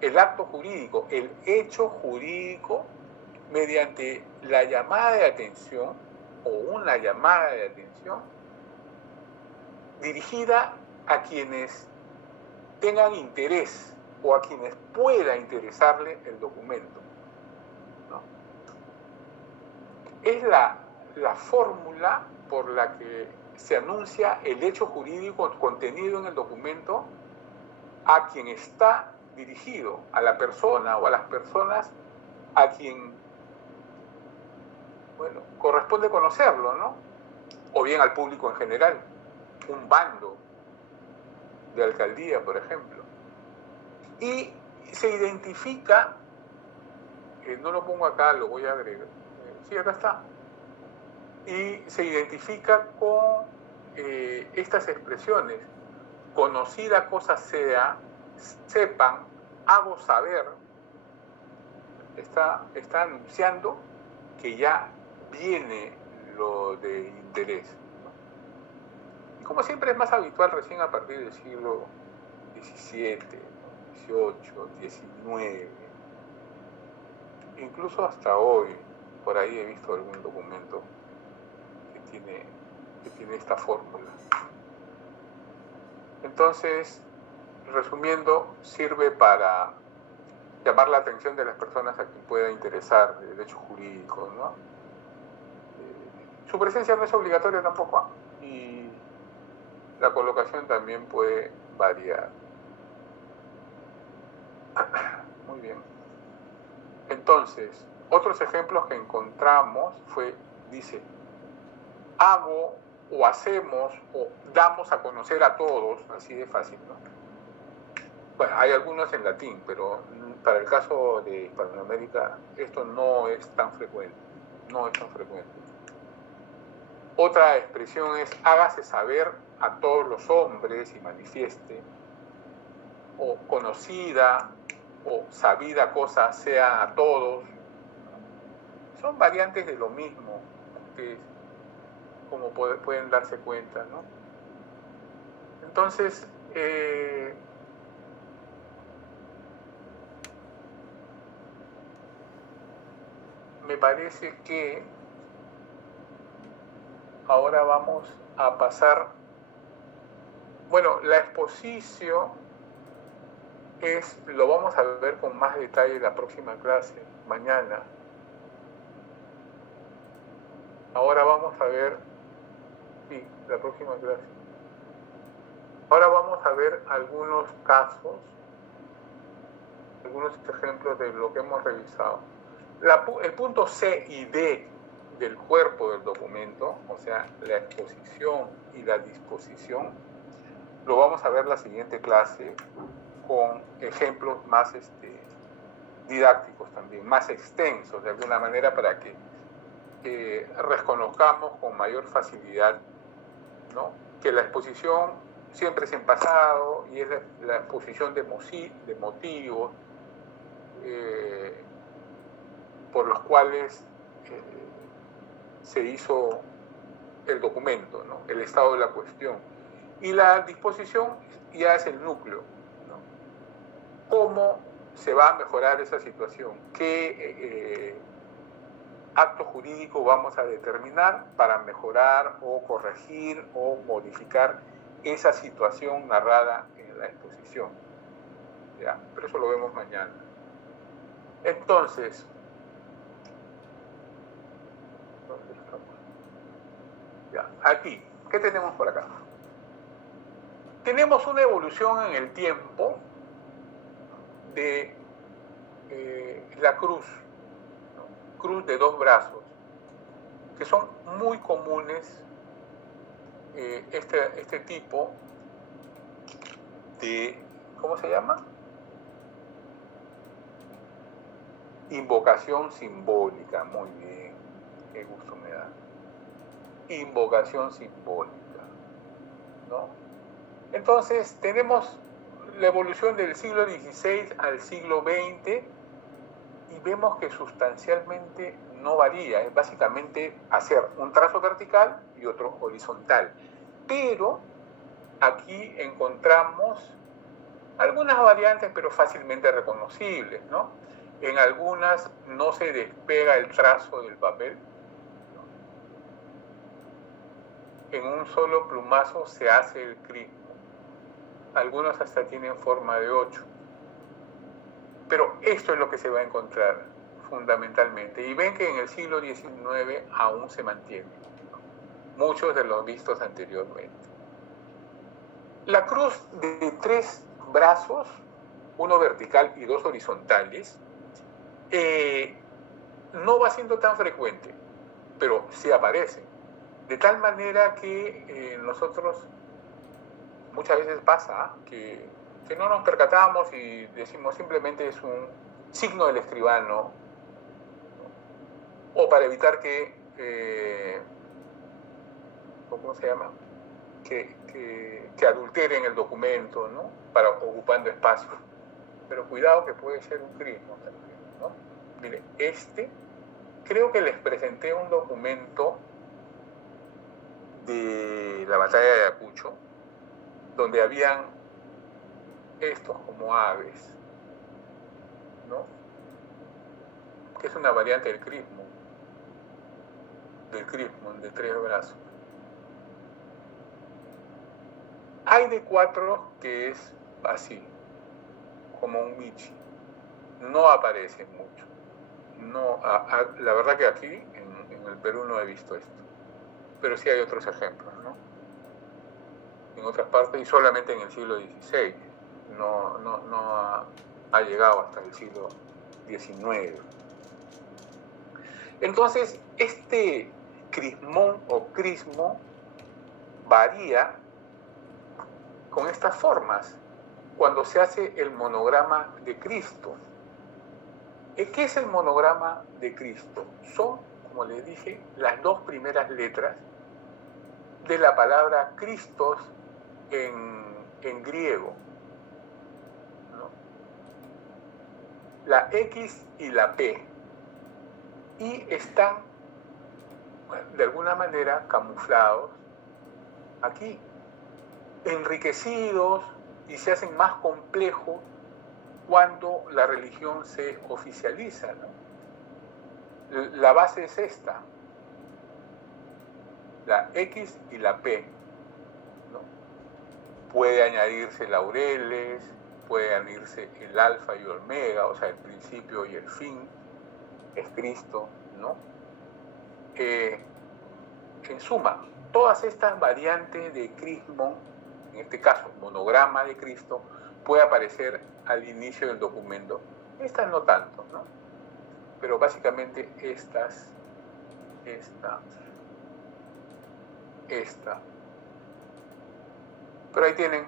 el acto jurídico, el hecho jurídico, mediante la llamada de atención o una llamada de atención dirigida a quienes tengan interés o a quienes pueda interesarle el documento, ¿no? Es la fórmula por la que se anuncia el hecho jurídico contenido en el documento a quien está dirigido, a la persona o a las personas a quien, bueno, corresponde conocerlo, ¿no? O bien al público en general, un bando de alcaldía, por ejemplo. Y se identifica, no lo pongo acá, lo voy a agregar, sí, acá está, y se identifica con estas expresiones: conocida cosa sea, sepan, hago saber. Está anunciando que ya viene lo de interés, ¿no? Y como siempre es más habitual recién a partir del siglo XVII, XVIII, XIX, incluso hasta hoy, por ahí he visto algún documento que tiene esta fórmula. Entonces, resumiendo, sirve para llamar la atención de las personas a quien pueda interesar el hecho jurídico, ¿no? Su presencia no es obligatoria tampoco, y la colocación también puede variar. Muy bien. Entonces, otros ejemplos que encontramos dice, hago o hacemos o damos a conocer a todos, así de fácil, ¿no? Bueno, hay algunos en latín, pero para el caso de Hispanoamérica esto no es tan frecuente, Otra expresión es hágase saber a todos los hombres y manifieste, o conocida o sabida cosa sea a todos. Son variantes de lo mismo, ustedes como pueden darse cuenta, ¿no? Entonces, me parece que ahora vamos a pasar, bueno, la exposición lo vamos a ver con más detalle en la próxima clase, mañana. Ahora vamos a ver, sí, la próxima clase. Ahora vamos a ver algunos casos, algunos ejemplos de lo que hemos revisado. El punto C y D del cuerpo del documento, o sea, la exposición y la disposición, lo vamos a ver la siguiente clase con ejemplos más didácticos también, más extensos de alguna manera para que reconozcamos con mayor facilidad, ¿no?, que la exposición siempre es en pasado y es la exposición de motivos por los cuales se hizo el documento, ¿no?, el estado de la cuestión. Y la disposición ya es el núcleo, ¿no? ¿Cómo se va a mejorar esa situación? ¿Qué acto jurídico vamos a determinar para mejorar o corregir o modificar esa situación narrada en la exposición? ¿Ya? Pero eso lo vemos mañana. Entonces, ya, aquí, ¿qué tenemos por acá? Tenemos una evolución en el tiempo de la cruz, ¿no?, cruz de 2 brazos, que son muy comunes, este tipo de, ¿cómo se llama? Invocación simbólica. Muy bien, qué gusto me da. Invocación simbólica, ¿no? Entonces, tenemos la evolución del siglo XVI al siglo XX y vemos que sustancialmente no varía. Es básicamente hacer un trazo vertical y otro horizontal. Pero aquí encontramos algunas variantes, pero fácilmente reconocibles, ¿no? En algunas no se despega el trazo del papel, ¿no? En un solo plumazo se hace el crismo. Algunos hasta tienen forma de 8. Pero esto es lo que se va a encontrar fundamentalmente. Y ven que en el siglo XIX aún se mantiene, ¿no?, muchos de los vistos anteriormente. La cruz de 3 brazos, uno vertical y 2 horizontales, no va siendo tan frecuente, pero sí aparece. De tal manera que nosotros muchas veces pasa que no nos percatamos y decimos simplemente es un signo del escribano, ¿no?, o para evitar que ¿cómo se llama?, que adulteren el documento, ¿no?, para ocupando espacio. Pero cuidado que puede ser un crismo también, ¿no? Mire, creo que les presenté un documento de la batalla de Ayacucho, donde habían estos como aves, ¿no?, que es una variante del crismo de 3 brazos. Hay de 4 que es así, como un michi. No aparece mucho. No, la verdad que aquí, en el Perú, no he visto esto. Pero sí hay otros ejemplos, ¿no?, en otras partes, y solamente en el siglo XVI. No ha llegado hasta el siglo XIX. Entonces, este crismón o crismo varía con estas formas cuando se hace el monograma de Cristo. ¿Qué es el monograma de Cristo? Son, como les dije, las 2 primeras letras de la palabra Christos en griego, ¿no?, la X y la P, y están, bueno, de alguna manera camuflados aquí, enriquecidos, y se hacen más complejos cuando la religión se oficializa, ¿no? La base es esta, la X y la P, ¿no? Puede añadirse laureles, puede unirse el alfa y el omega, o sea, el principio y el fin, es Cristo, ¿no? En suma, todas estas variantes de crismon, en este caso, monograma de Cristo, puede aparecer al inicio del documento. Estas no tanto, ¿no? Pero básicamente esta. Pero ahí tienen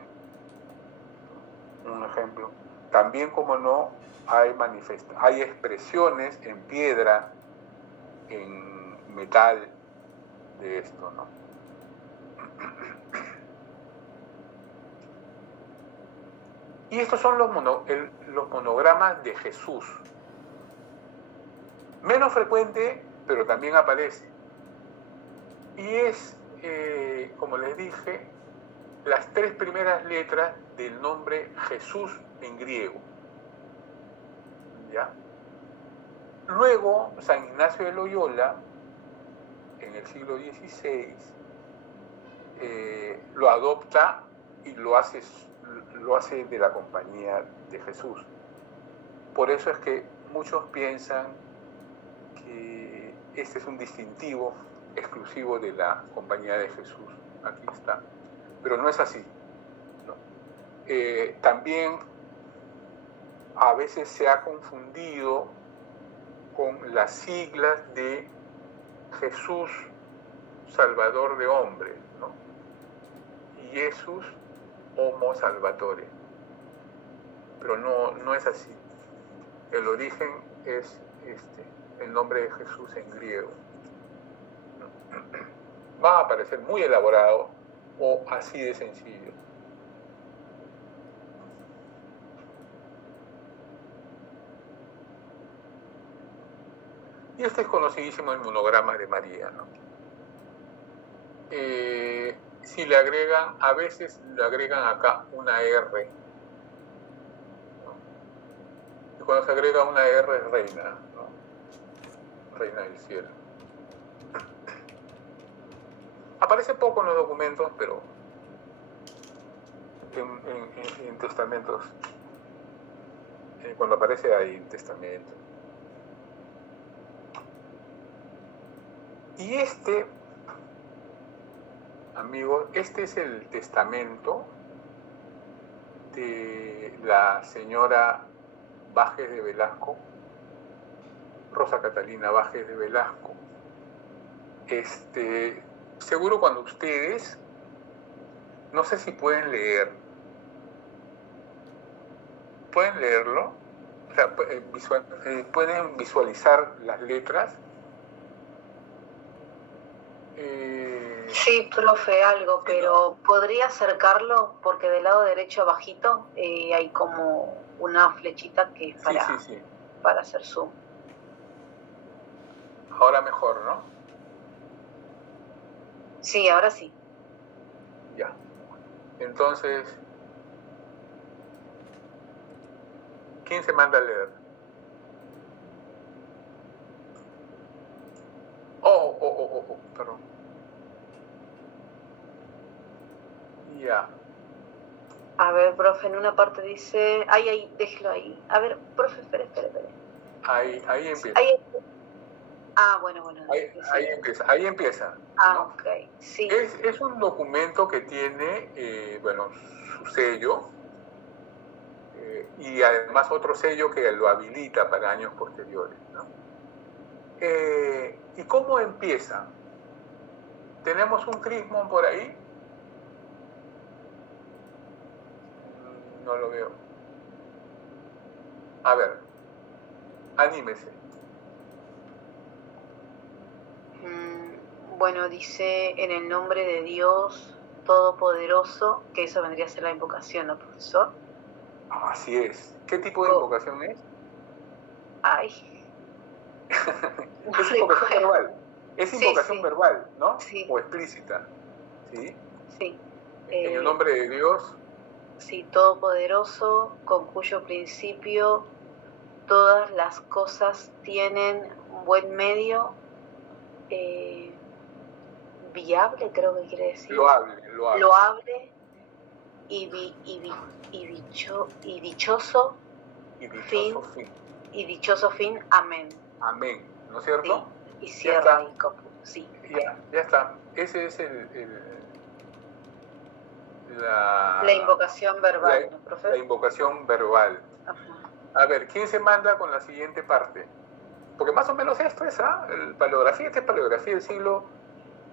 un ejemplo. También, como no, hay expresiones en piedra, en metal de esto, ¿no? Y estos son los monogramas de Jesús. Menos frecuente, pero también aparece. Y es, como les dije, las 3 primeras letras del nombre Jesús en griego. ¿Ya? Luego, San Ignacio de Loyola, en el siglo XVI, lo adopta y lo hace de la Compañía de Jesús. Por eso es que muchos piensan que este es un distintivo exclusivo de la Compañía de Jesús. Aquí está. Pero no es así, ¿no? También a veces se ha confundido con las siglas de Jesús Salvador de hombres, ¿no? Jesús Homo Salvatore. Pero no es así. El origen es el nombre de Jesús en griego. Va a parecer muy elaborado o así de sencillo. Y este es conocidísimo el monograma de María, ¿no? Si le agregan, a veces le agregan acá una R, ¿no? Y cuando se agrega una R es reina, ¿no? Reina del cielo. Aparece poco en los documentos, pero en testamentos, cuando aparece ahí en testamento. Y amigos, este es el testamento de la señora Bajes de Velasco, Rosa Catalina Bajes de Velasco. Seguro cuando ustedes, no sé si pueden leer, ¿pueden leerlo? O sea, ¿pueden visualizar las letras? Sí, profe, algo, pero ¿podría acercarlo? Porque del lado derecho abajito hay como una flechita que es para hacer zoom. Ahora mejor, ¿no? Sí, ahora sí. Ya. Entonces, ¿quién se manda a leer? Perdón. Ya. A ver, profe, en una parte dice... Ahí, déjelo ahí. A ver, profe, espere. Ahí empieza. Bueno. Ahí empieza. Ah, ¿no? ok, sí. Es un documento que tiene, su sello y además otro sello que lo habilita para años posteriores, ¿no? ¿Y cómo empieza? ¿Tenemos un crismón por ahí? No lo veo. A ver, anímese. Bueno, dice en el nombre de Dios Todopoderoso, que eso vendría a ser la invocación, ¿no, profesor? Así es. ¿Qué tipo de invocación es? Es invocación verbal. Es invocación verbal, ¿no? Sí. O explícita. ¿Sí? Sí. En el nombre de Dios. Sí, Todopoderoso, con cuyo principio todas las cosas tienen un buen medio, viable, creo que quiere decir. Loable. dichoso fin. Y dichoso fin. Amén. Amén. ¿No es cierto? Sí, y cierra ahí. Sí. Ya está. Ese es la invocación verbal, ¿no, profe? La invocación verbal. Ajá. A ver, ¿quién se manda con la siguiente parte? Porque más o menos esto es, paleografía, esta es paleografía del siglo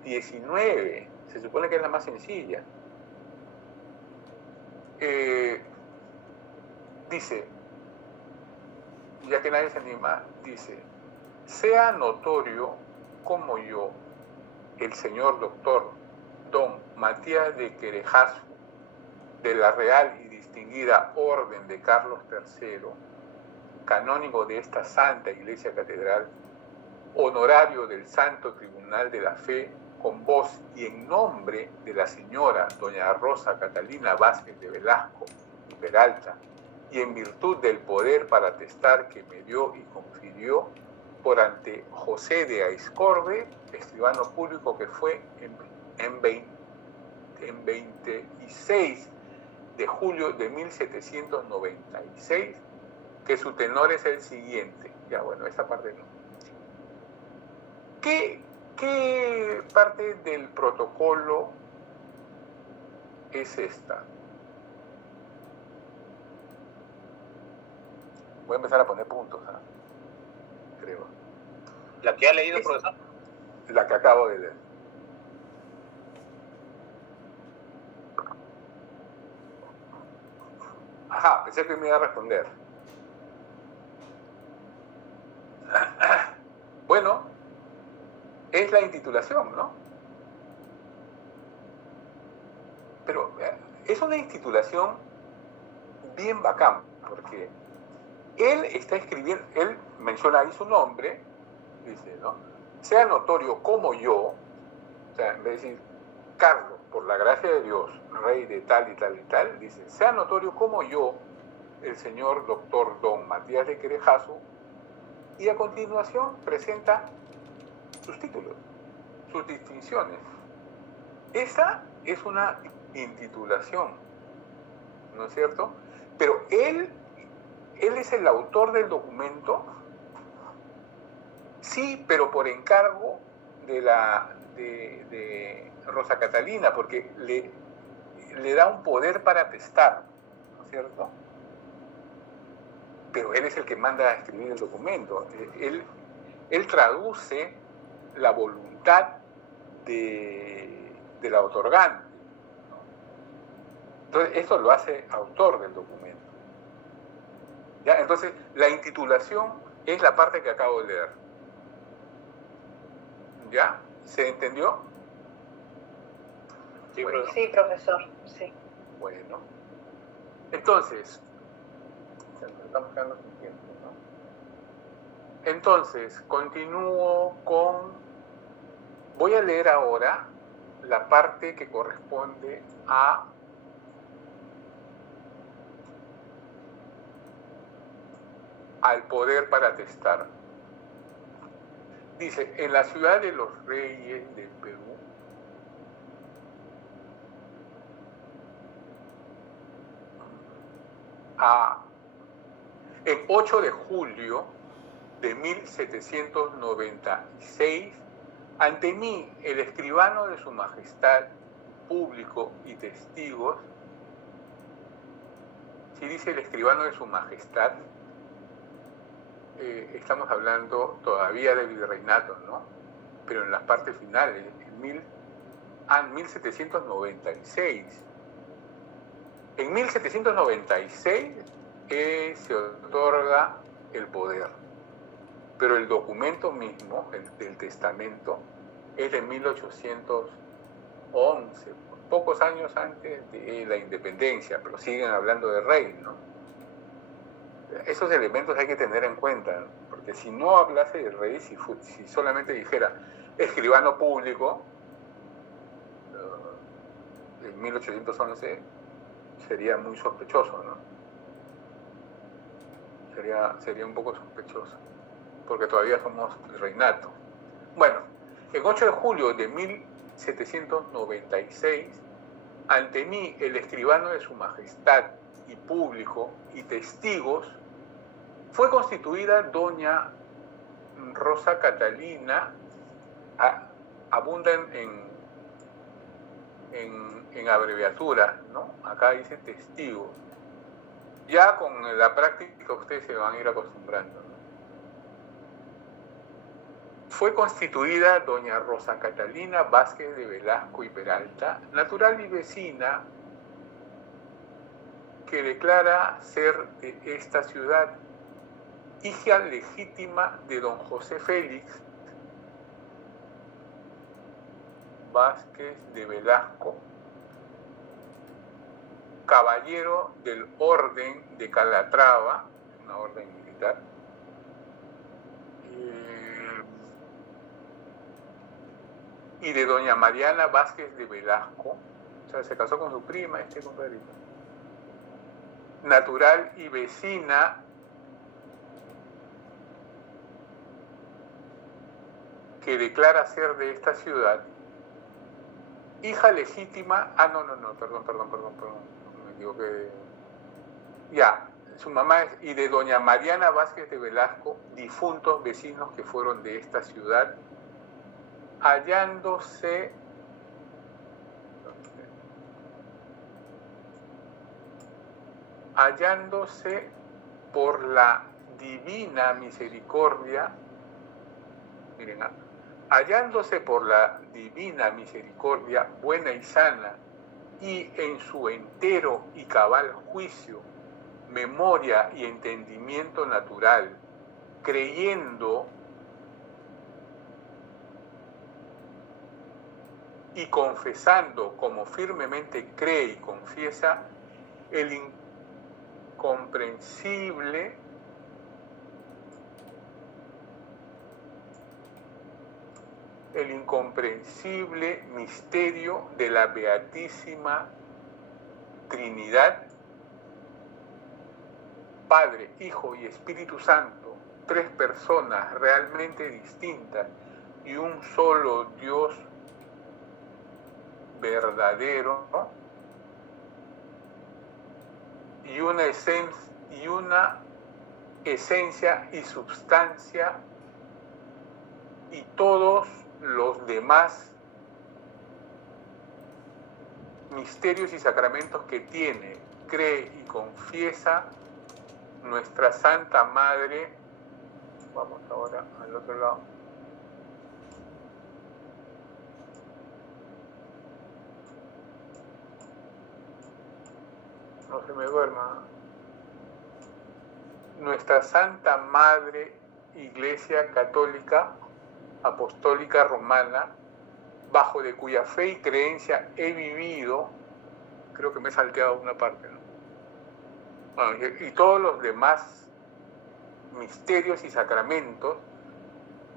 XIX. Se supone que es la más sencilla. Dice, ya que nadie se anima, dice, sea notorio como yo, el señor doctor don Matías de Querejazo, de la Real y Distinguida Orden de Carlos III, canónigo de esta Santa Iglesia Catedral, honorario del Santo Tribunal de la Fe, con voz y en nombre de la señora doña Rosa Catalina Vázquez de Velasco y Peralta, y en virtud del poder para atestar que me dio y confirió por ante José de Aizcorbe, escribano público que fue en 26 de julio de 1796, que su tenor es el siguiente. Ya, bueno, esa parte no. ¿Qué parte del protocolo es esta? Voy a empezar a poner puntos, creo. ¿La que ha leído, profesor? La que acabo de leer. Ajá, pensé que me iba a responder. Bueno, es la intitulación, ¿no? Pero es una intitulación bien bacán, porque él está escribiendo, él menciona ahí su nombre, dice, ¿no? Sea notorio como yo, o sea, en vez de decir Carlos, por la gracia de Dios, rey de tal y tal y tal, dice, sea notorio como yo, el señor doctor don Matías de Querejazo, y a continuación presenta sus títulos, sus distinciones. Esa es una intitulación, ¿no es cierto? Pero él es el autor del documento, sí, pero por encargo de Rosa Catalina, porque le da un poder para atestar, ¿no es cierto? Pero él es el que manda a escribir el documento. Él traduce la voluntad de la otorgante, ¿no? Entonces, esto lo hace autor del documento. ¿Ya? Entonces, la intitulación es la parte que acabo de leer. ¿Ya? ¿Se entendió? Sí, bueno. Sí, profesor, sí. Bueno. Entonces, estamos quedando sin tiempo, ¿no? Entonces, continúo con... Voy a leer ahora la parte que corresponde al poder para atestar. Dice, en la ciudad de los reyes del Perú, en 8 de julio de 1796, ante mí, el escribano de su majestad, público y testigos, si dice el escribano de su majestad, estamos hablando todavía del virreinato, ¿no? Pero en las partes finales, en 1796. En 1796 se otorga el poder, pero el documento mismo, el testamento, es de 1811, pocos años antes de la independencia, pero siguen hablando de rey, ¿no? Esos elementos hay que tener en cuenta, porque si no hablase de rey, si solamente dijera escribano público, en 1811, sería muy sospechoso, ¿no? Sería un poco sospechoso, porque todavía somos reinato. Bueno, el 8 de julio de 1796 ante mí, el escribano de su majestad, y público, y testigos, fue constituida doña Rosa Catalina, abunda en abreviatura, ¿no? Acá dice testigos. Ya con la práctica ustedes se van a ir acostumbrando, ¿no? Fue constituida doña Rosa Catalina Vázquez de Velasco y Peralta, natural y vecina, que declara ser de esta ciudad, hija legítima de don José Félix Vázquez de Velasco, caballero del Orden de Calatrava, una orden militar, y de doña Mariana Vázquez de Velasco, o sea, se casó con su prima, compadrito, natural y vecina que declara ser de esta ciudad, hija legítima, perdón, me equivoqué. Ya, su mamá es, y de doña Mariana Vázquez de Velasco, difuntos vecinos que fueron de esta ciudad, hallándose por la divina misericordia, miren, hallándose por la divina misericordia buena y sana, y en su entero y cabal juicio, memoria y entendimiento natural, creyendo y confesando como firmemente cree y confiesa el incomprensible misterio de la Beatísima Trinidad, Padre, Hijo y Espíritu Santo, tres personas realmente distintas y un solo Dios verdadero, ¿no? y una esencia y substancia, y todos los demás misterios y sacramentos que tiene, cree y confiesa nuestra Santa Madre. Vamos ahora al otro lado. No se me duerma. Nuestra Santa Madre Iglesia Católica Apostólica Romana, bajo de cuya fe y creencia he vivido, creo que me he salteado una parte, ¿no? Bueno, y todos los demás misterios y sacramentos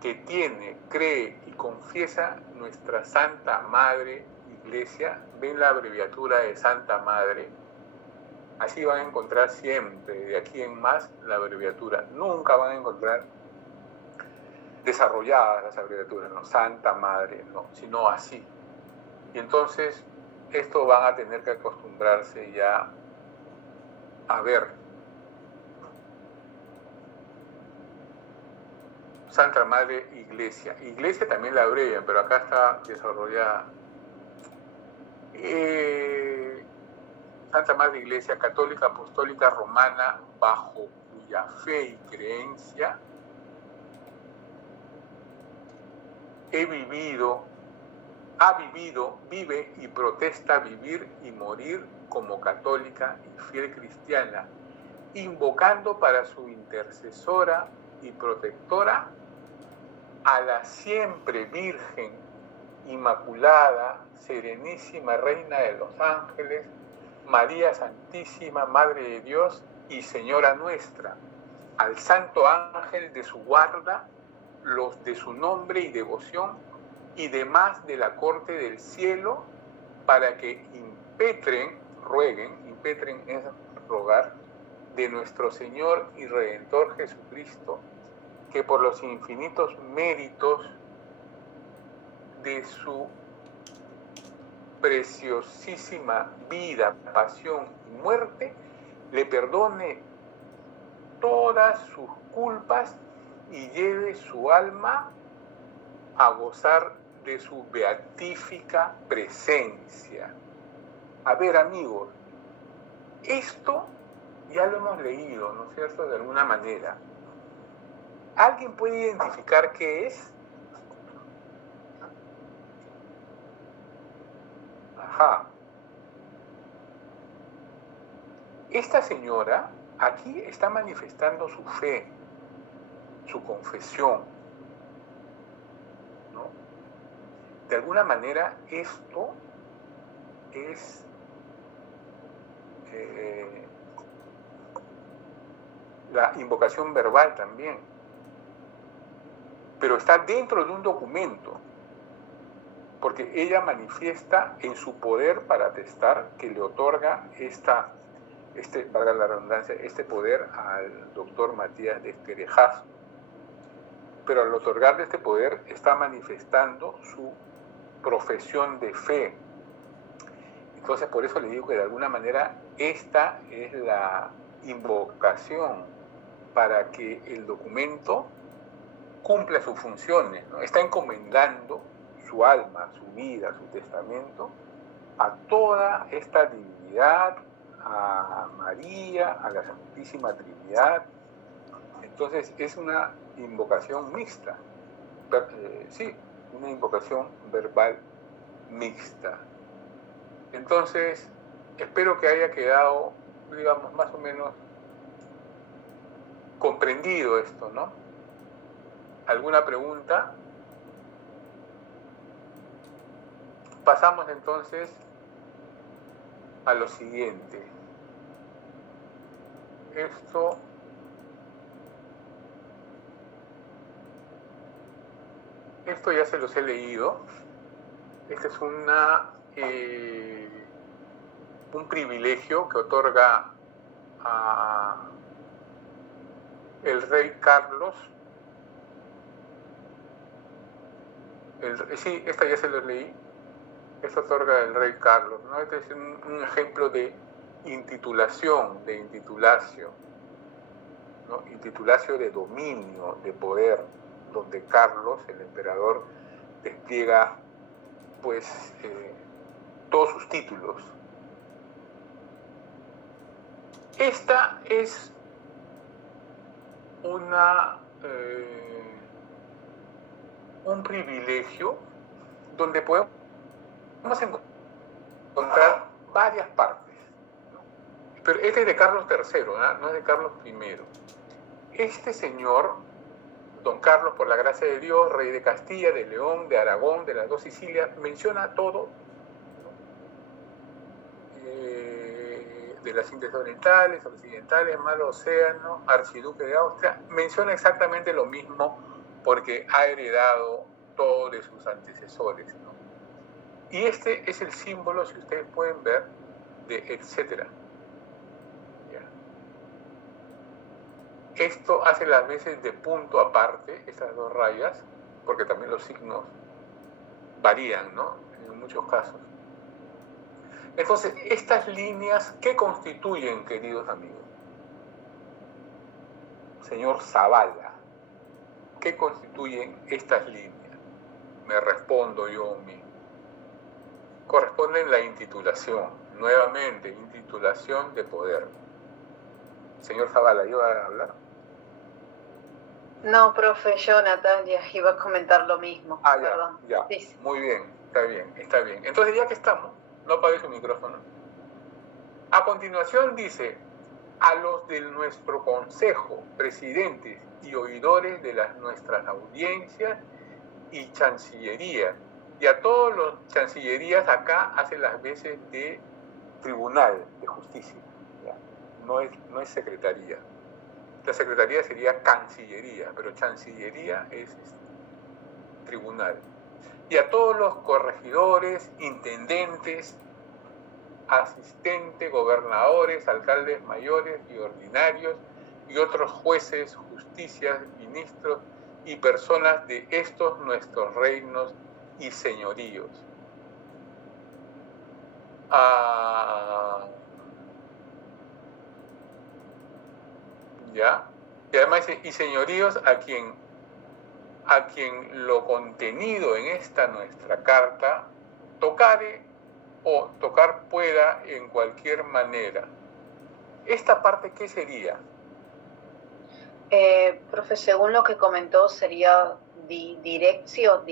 que tiene, cree y confiesa nuestra Santa Madre Iglesia. Ven la abreviatura de Santa Madre. Así van a encontrar siempre, de aquí en más, la abreviatura. Nunca van a encontrar desarrolladas las abreviaturas, no Santa Madre, no, sino así. Y entonces, esto van a tener que acostumbrarse ya a ver. Santa Madre Iglesia. Iglesia también la abrevian, pero acá está desarrollada. Santa Madre Iglesia Católica Apostólica Romana, bajo cuya fe y creencia ha vivido, vive y protesta vivir y morir como católica y fiel cristiana, invocando para su intercesora y protectora a la siempre Virgen, Inmaculada, Serenísima Reina de los Ángeles, María Santísima, Madre de Dios y Señora nuestra, al Santo Ángel de su guarda, los de su nombre y devoción, y demás de la corte del cielo, para que impetren es rogar, de nuestro Señor y Redentor Jesucristo, que por los infinitos méritos de su preciosísima vida, pasión y muerte, le perdone todas sus culpas y lleve su alma a gozar de su beatífica presencia. A ver, amigos, esto ya lo hemos leído, ¿no es cierto?, de alguna manera. ¿Alguien puede identificar qué es? Ajá. Esta señora aquí está manifestando su fe, su confesión, ¿no? De alguna manera esto es la invocación verbal también, pero está dentro de un documento, porque ella manifiesta en su poder para atestar que le otorga valga la redundancia, este poder al doctor Matías de Esquerejazo. Pero al otorgarle este poder está manifestando su profesión de fe. Entonces, por eso le digo que de alguna manera esta es la invocación para que el documento cumpla sus funciones, ¿no? Está encomendando su alma, su vida, su testamento a toda esta divinidad, a María, a la Santísima Trinidad. Entonces es una invocación mixta, sí, una invocación verbal mixta. Entonces, espero que haya quedado, digamos, más o menos comprendido esto, ¿no? ¿Alguna pregunta? Pasamos entonces a lo siguiente. Esto ya se los he leído. Este es un privilegio que otorga a el rey Carlos. Sí, esta ya se los leí. Esto otorga el rey Carlos, ¿no? Este es un ejemplo de intitulación, de intitulatio, ¿no? Intitulatio de dominio, de poder, donde Carlos, el emperador, despliega pues todos sus títulos. Esta es un privilegio donde podemos encontrar varias partes, ¿no? Pero este es de Carlos III, no es de Carlos I. Este señor, don Carlos, por la gracia de Dios, rey de Castilla, de León, de Aragón, de las dos Sicilias, menciona todo, de las Indias Orientales, Occidentales, Mar Océano, archiduque de Austria, menciona exactamente lo mismo porque ha heredado todo de sus antecesores, ¿no? Y este es el símbolo, si ustedes pueden ver, de etcétera. Esto hace las veces de punto aparte, estas dos rayas, porque también los signos varían, ¿no? En muchos casos. Entonces, estas líneas, ¿qué constituyen, queridos amigos? Señor Zavala, ¿qué constituyen estas líneas? Me respondo yo mismo. Corresponden la intitulación, nuevamente, intitulación de poder. Señor Zavala, ¿iba a hablar? No, profe, yo, Natalia, iba a comentar lo mismo. Ah, perdón. ya. Sí. Muy bien, está bien. Entonces, ya que estamos, no apague su micrófono. A continuación dice, a los de nuestro consejo, presidentes y oidores de nuestras audiencias y chancillería, y a todos los chancillerías acá hacen las veces de tribunal de justicia, ¿ya? No es secretaría. La secretaría sería cancillería, pero chancillería es tribunal. Y a todos los corregidores, intendentes, asistentes, gobernadores, alcaldes mayores y ordinarios, y otros jueces, justicias, ministros y personas de estos nuestros reinos y señoríos. ¿Ya? Y además dice, y señoríos, a quien lo contenido en esta nuestra carta tocare o tocar pueda en cualquier manera. ¿Esta parte qué sería? Profe, según lo que comentó, sería dirección,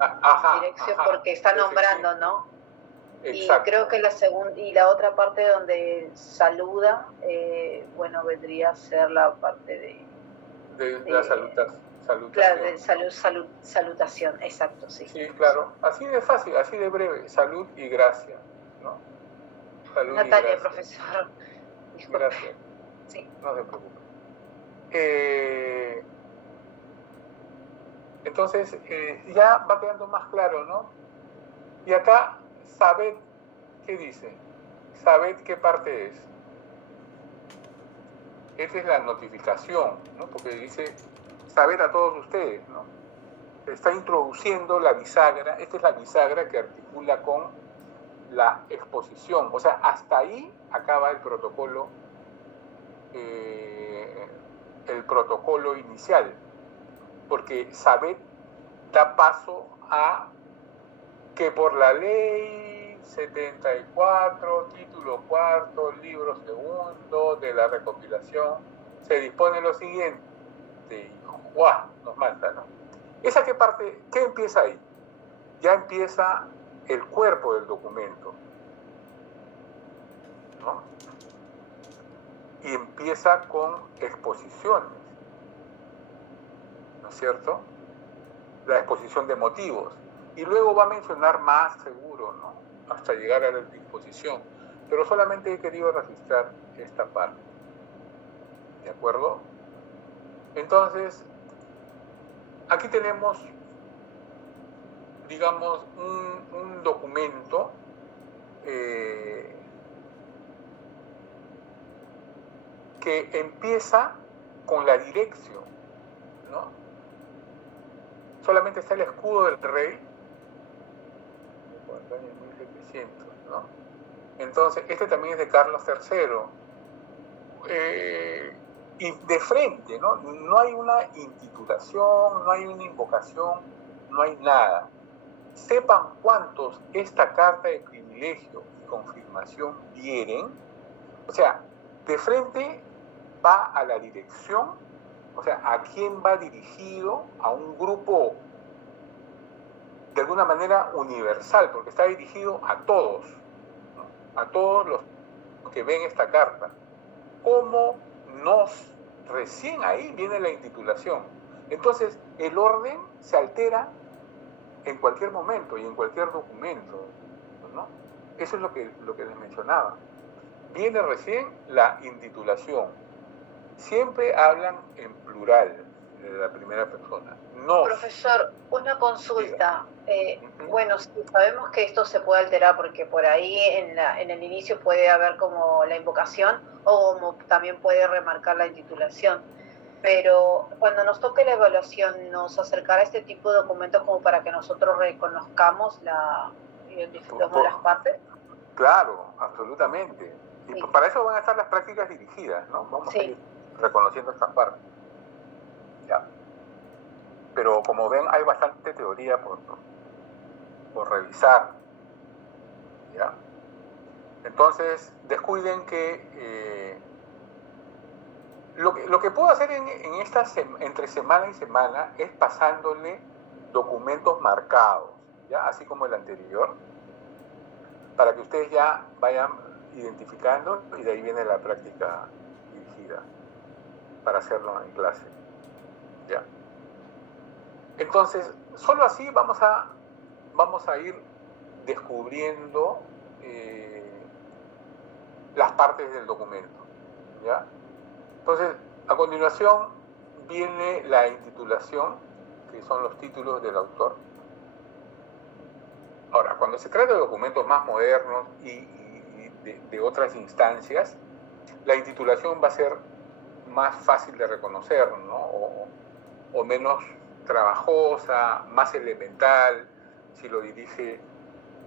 Ajá, porque está nombrando, ¿no? Exacto. Y creo que la otra parte donde saluda, bueno, vendría a ser la parte de la salutación. Claro, de salutación, exacto, sí. Sí, claro. Así de fácil, así de breve. Salud y gracia, ¿no? Salud Natalia, y gracia. profesor. Disculpe. Gracias. Sí. No se preocupe. Entonces, ya va quedando más claro, ¿no? Y acá, sabed, ¿qué dice? Sabed qué parte es. Esta es la notificación, ¿no? Porque dice, sabed a todos ustedes, ¿no? Está introduciendo la bisagra, esta es la bisagra que articula con la exposición, o sea, hasta ahí acaba el protocolo inicial, porque sabed da paso a que por la ley 74, título cuarto, libro segundo de la recopilación, se dispone lo siguiente, y ¡guau! Nos manda, ¿no? ¿Esa qué parte, qué empieza ahí? Ya empieza el cuerpo del documento, ¿no? Y empieza con exposiciones, ¿no es cierto? La exposición de motivos. Y luego va a mencionar más seguro, ¿no? Hasta llegar a la disposición. Pero solamente he querido registrar esta parte. ¿De acuerdo? Entonces, aquí tenemos, digamos, un documento que empieza con la dirección, ¿no? Solamente está el escudo del rey, en 1700, ¿no? Entonces, este también es de Carlos III. Y de frente, ¿no? No hay una intitulación, no hay una invocación, no hay nada. Sepan cuántos esta carta de privilegio y confirmación vieren. O sea, de frente va a la dirección, o sea, a quién va dirigido, a un grupo de alguna manera universal, porque está dirigido a todos, ¿no? A todos los que ven esta carta. ¿Cómo recién ahí viene la intitulación? Entonces, el orden se altera en cualquier momento y en cualquier documento, ¿no? Eso es lo que les mencionaba. Viene recién la intitulación. Siempre hablan en plural, de la primera persona. Nos. Profesor, una consulta. Bueno, sabemos que esto se puede alterar porque por ahí en el inicio puede haber como la invocación o como también puede remarcar la intitulación. Pero cuando nos toque la evaluación, ¿nos acercará este tipo de documentos como para que nosotros reconozcamos identifiquemos las partes? Claro, absolutamente. Y sí. Para eso van a estar las prácticas dirigidas, ¿no? Vamos a ir reconociendo estas partes. Ya. Pero como ven, hay bastante teoría por revisar. ¿Ya? Entonces, descuiden que lo que puedo hacer entre semana y semana es pasándole documentos marcados, ¿ya? Así como el anterior, para que ustedes ya vayan identificando y de ahí viene la práctica dirigida para hacerlo en clase. ¿Ya? Entonces, solo así vamos a ir descubriendo las partes del documento. ¿Ya? Entonces, a continuación viene la intitulación, que son los títulos del autor. Ahora, cuando se trata de documentos más modernos y de otras instancias, la intitulación va a ser más fácil de reconocer, ¿no? O menos trabajosa, más elemental, si lo dirige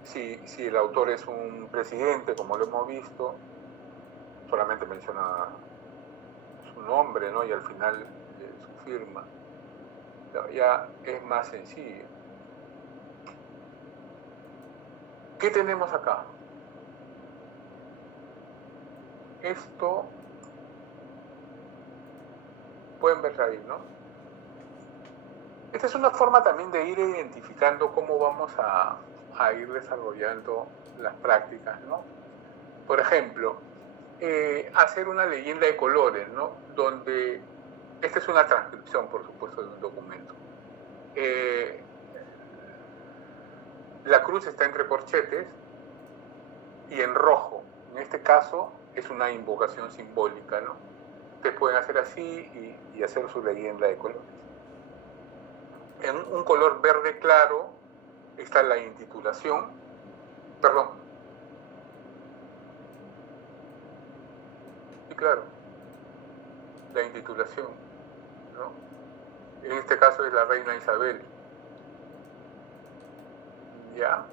si el autor es un presidente, como lo hemos visto, solamente menciona su nombre, ¿no? Y al final su firma. Ya es más sencillo. ¿Qué tenemos acá? Esto pueden ver ahí, ¿no? Esta es una forma también de ir identificando cómo vamos a ir desarrollando las prácticas, ¿no? Por ejemplo, hacer una leyenda de colores, ¿no? Donde, esta es una transcripción, por supuesto, de un documento. La cruz está entre corchetes y en rojo. En este caso es una invocación simbólica, ¿no? Ustedes pueden hacer así y hacer su leyenda de colores. En un color verde claro está la intitulación, perdón. Y claro, la intitulación, ¿no? En este caso es la reina Isabel. Ya.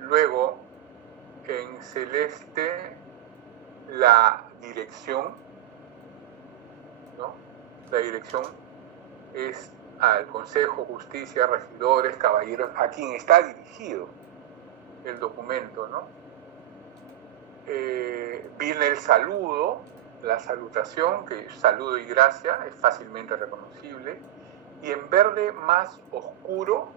Luego, en celeste, la dirección, ¿no? La dirección es al Consejo, Justicia, regidores, caballeros, a quien está dirigido el documento, ¿no? Viene el saludo, la salutación, que saludo y gracia, es fácilmente reconocible, y en verde más oscuro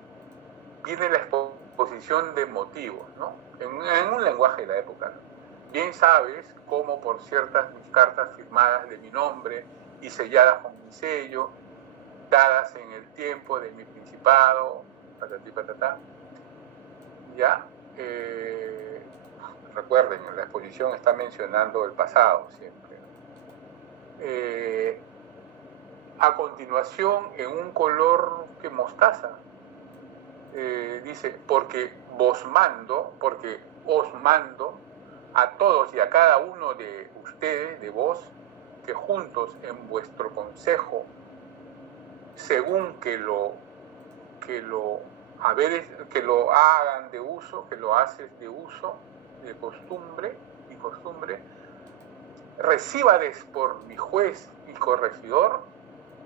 viene la exposición de motivos, ¿no? En un lenguaje de la época, ¿no? Bien sabes cómo por ciertas mis cartas firmadas de mi nombre y selladas con mi sello, dadas en el tiempo de mi principado, patatí patatá, ya, recuerden, la exposición está mencionando el pasado siempre. A continuación, en un color que mostaza, dice, porque os mando a todos y a cada uno de ustedes, de vos, que juntos en vuestro consejo, según que lo hagan de uso, que lo haces de uso, de costumbre, recíbades por mi juez y corregidor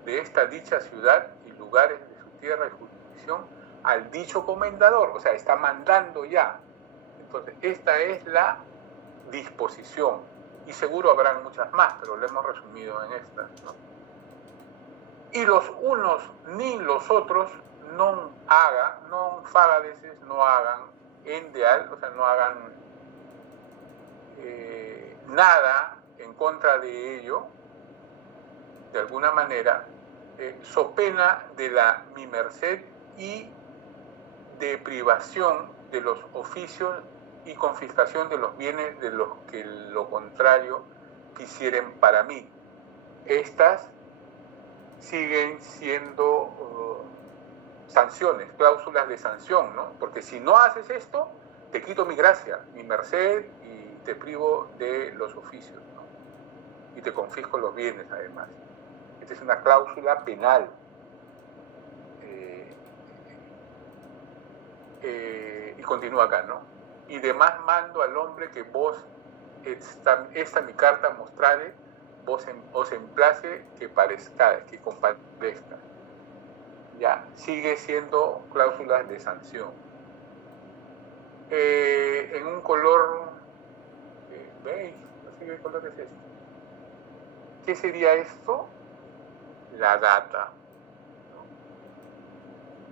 de esta dicha ciudad y lugares de su tierra y jurisdicción al dicho comendador, o sea, está mandando ya. Entonces, esta es la disposición, y seguro habrán muchas más, pero lo hemos resumido en estas, ¿no? Y los unos ni los otros no hagan endeal, o sea, no hagan nada en contra de ello, de alguna manera, so pena de la mi merced y de privación de los oficios y confiscación de los bienes de los que lo contrario quisieren para mí. Estas siguen siendo sanciones, cláusulas de sanción, ¿no? Porque si no haces esto, te quito mi gracia, mi merced y te privo de los oficios, ¿no? Y te confisco los bienes, además. Esta es una cláusula penal. Y continúa acá, ¿no? Y demás mando al hombre que vos, esta mi carta mostrare, vos os emplace que compadezca. Ya, sigue siendo cláusulas de sanción. En un color beige, no sé qué color es este. ¿Qué sería esto? La data, ¿no?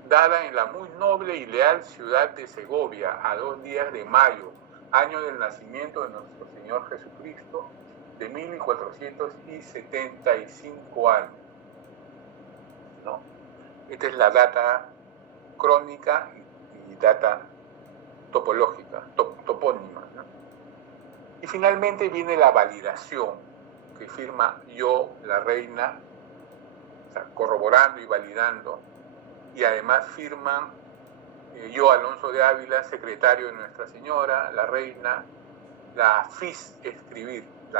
Dada en la muy noble y leal ciudad de Segovia, a 2 días de mayo, año del nacimiento de nuestro Señor Jesucristo, de 1475 años, ¿no? Esta es la data crónica y data topológica, topónima, ¿no? Y finalmente viene la validación, que firma yo, la reina, o sea, corroborando y validando, y además firman yo, Alonso de Ávila, secretario de Nuestra Señora, la reina, la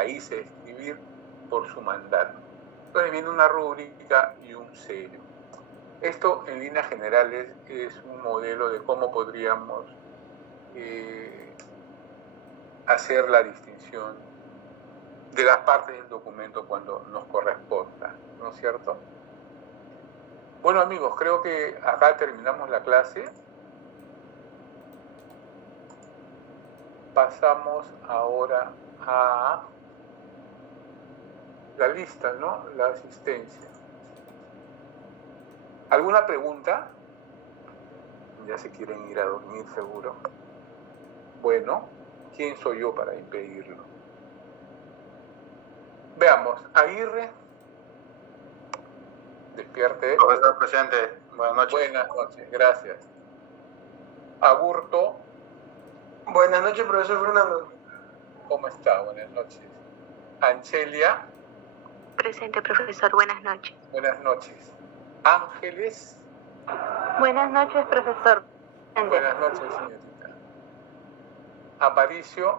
hice escribir por su mandato. Entonces viene una rúbrica y un sello. Esto, en líneas generales, es un modelo de cómo podríamos hacer la distinción de las partes del documento cuando nos corresponda, ¿no es cierto? Bueno, amigos, creo que acá terminamos la clase. Pasamos ahora a la lista, ¿no? La asistencia. ¿Alguna pregunta? Ya se quieren ir a dormir, seguro. Bueno, ¿quién soy yo para impedirlo? Veamos, Aguirre. Despierte. Profesor presente, buenas noches. Buenas noches, gracias. Aburto. Buenas noches, profesor Fernando. ¿Cómo está? Buenas noches. Anchelia. Presente, profesor. Buenas noches. Buenas noches. Ángeles. Buenas noches, profesor. Buenas noches, señorita. Aparicio.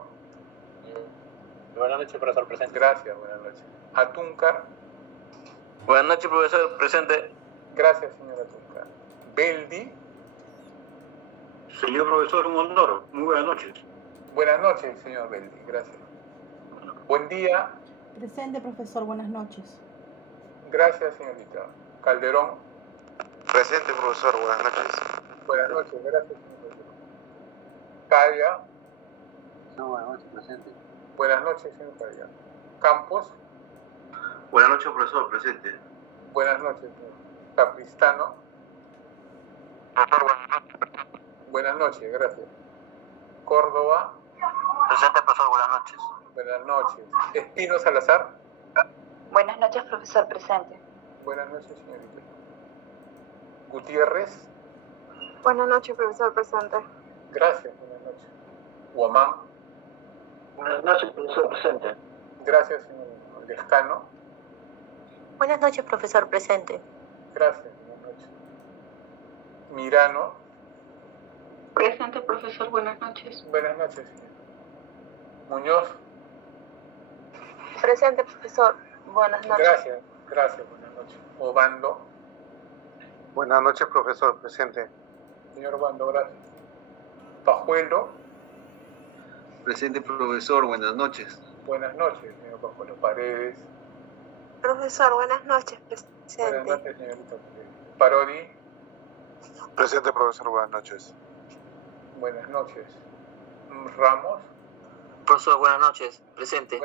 Buenas noches, profesor presente. Gracias, buenas noches. Atúncar. Buenas noches, profesor presente. Gracias, señor Atúncar. Beldi. Señor profesor, un honor. Muy buenas noches. Buenas noches, señor Beldi. Gracias. Buen día. Presente, profesor. Buenas noches. Gracias, señorita. Calderón. Presente, profesor. Buenas noches. Buenas noches. Gracias, señor Calderón. Calla. Buenas noches, presente. Buenas noches, señor Calla. Campos. Buenas noches, profesor presente. Buenas noches, señor. Capristano. Profesor, buenas noches. Buenas noches, gracias. Córdoba. Presente, profesor, buenas noches. Buenas noches. Espino Salazar. Buenas noches, profesor presente. Buenas noches, señorita. Gutiérrez. Buenas noches, profesor. Presente. Gracias, buenas noches. Guamán. Buenas noches, profesor presente. Gracias, señor Lescano. Buenas noches, profesor. Presente. Gracias, buenas noches. Mirano. Presente, profesor. Buenas noches. Buenas noches, señor. Muñoz. Presente, profesor. Buenas noches. Gracias, buenas noches. Obando. Buenas noches, profesor presente. Señor Obando, gracias. Pajuelo. Presente, profesor, buenas noches. Buenas noches, señor Pajuelo. Paredes. Profesor, buenas noches. Buenas Presente. noches, señorita Paredes. Parodi. Presente, profesor. Buenas noches. Buenas noches. Ramos. Profesor, buenas noches. Presente.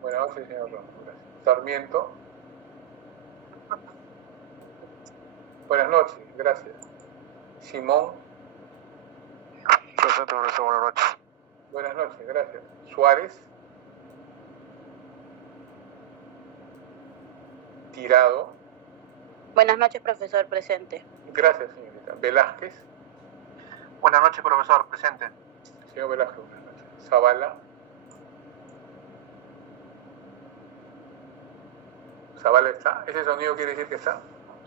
Buenas noches, señor Ramos. Gracias. Sarmiento. Buenas noches, gracias. Simón. Presente, profesor. Buenas noches. Buenas noches, gracias. Suárez. Tirado. Buenas noches, profesor. Presente. Gracias, señorita. Velázquez. Buenas noches, profesor presente. Señor Velázquez, buenas noches. Zavala. ¿Zavala está? ¿Ese sonido quiere decir que está?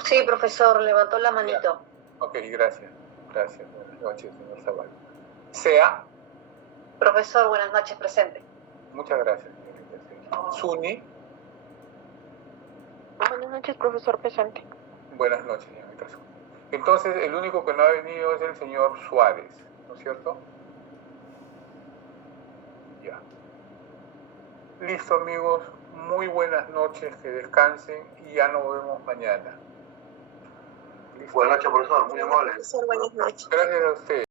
Sí, profesor, levantó la manito. Ok, gracias. Gracias. Buenas noches, señor Zavala. Sea. Profesor, buenas noches, presente. Muchas gracias, señorita. Suni. Buenas noches, profesor. Presente. Buenas noches, señorita Suni. Entonces, el único que no ha venido es el señor Suárez, ¿no es cierto? Ya. Listo, amigos. Muy buenas noches, que descansen y ya nos vemos mañana. ¿Listo? Buenas noches, profesor, muy amable. Profesor, buenas noches. Gracias a ustedes.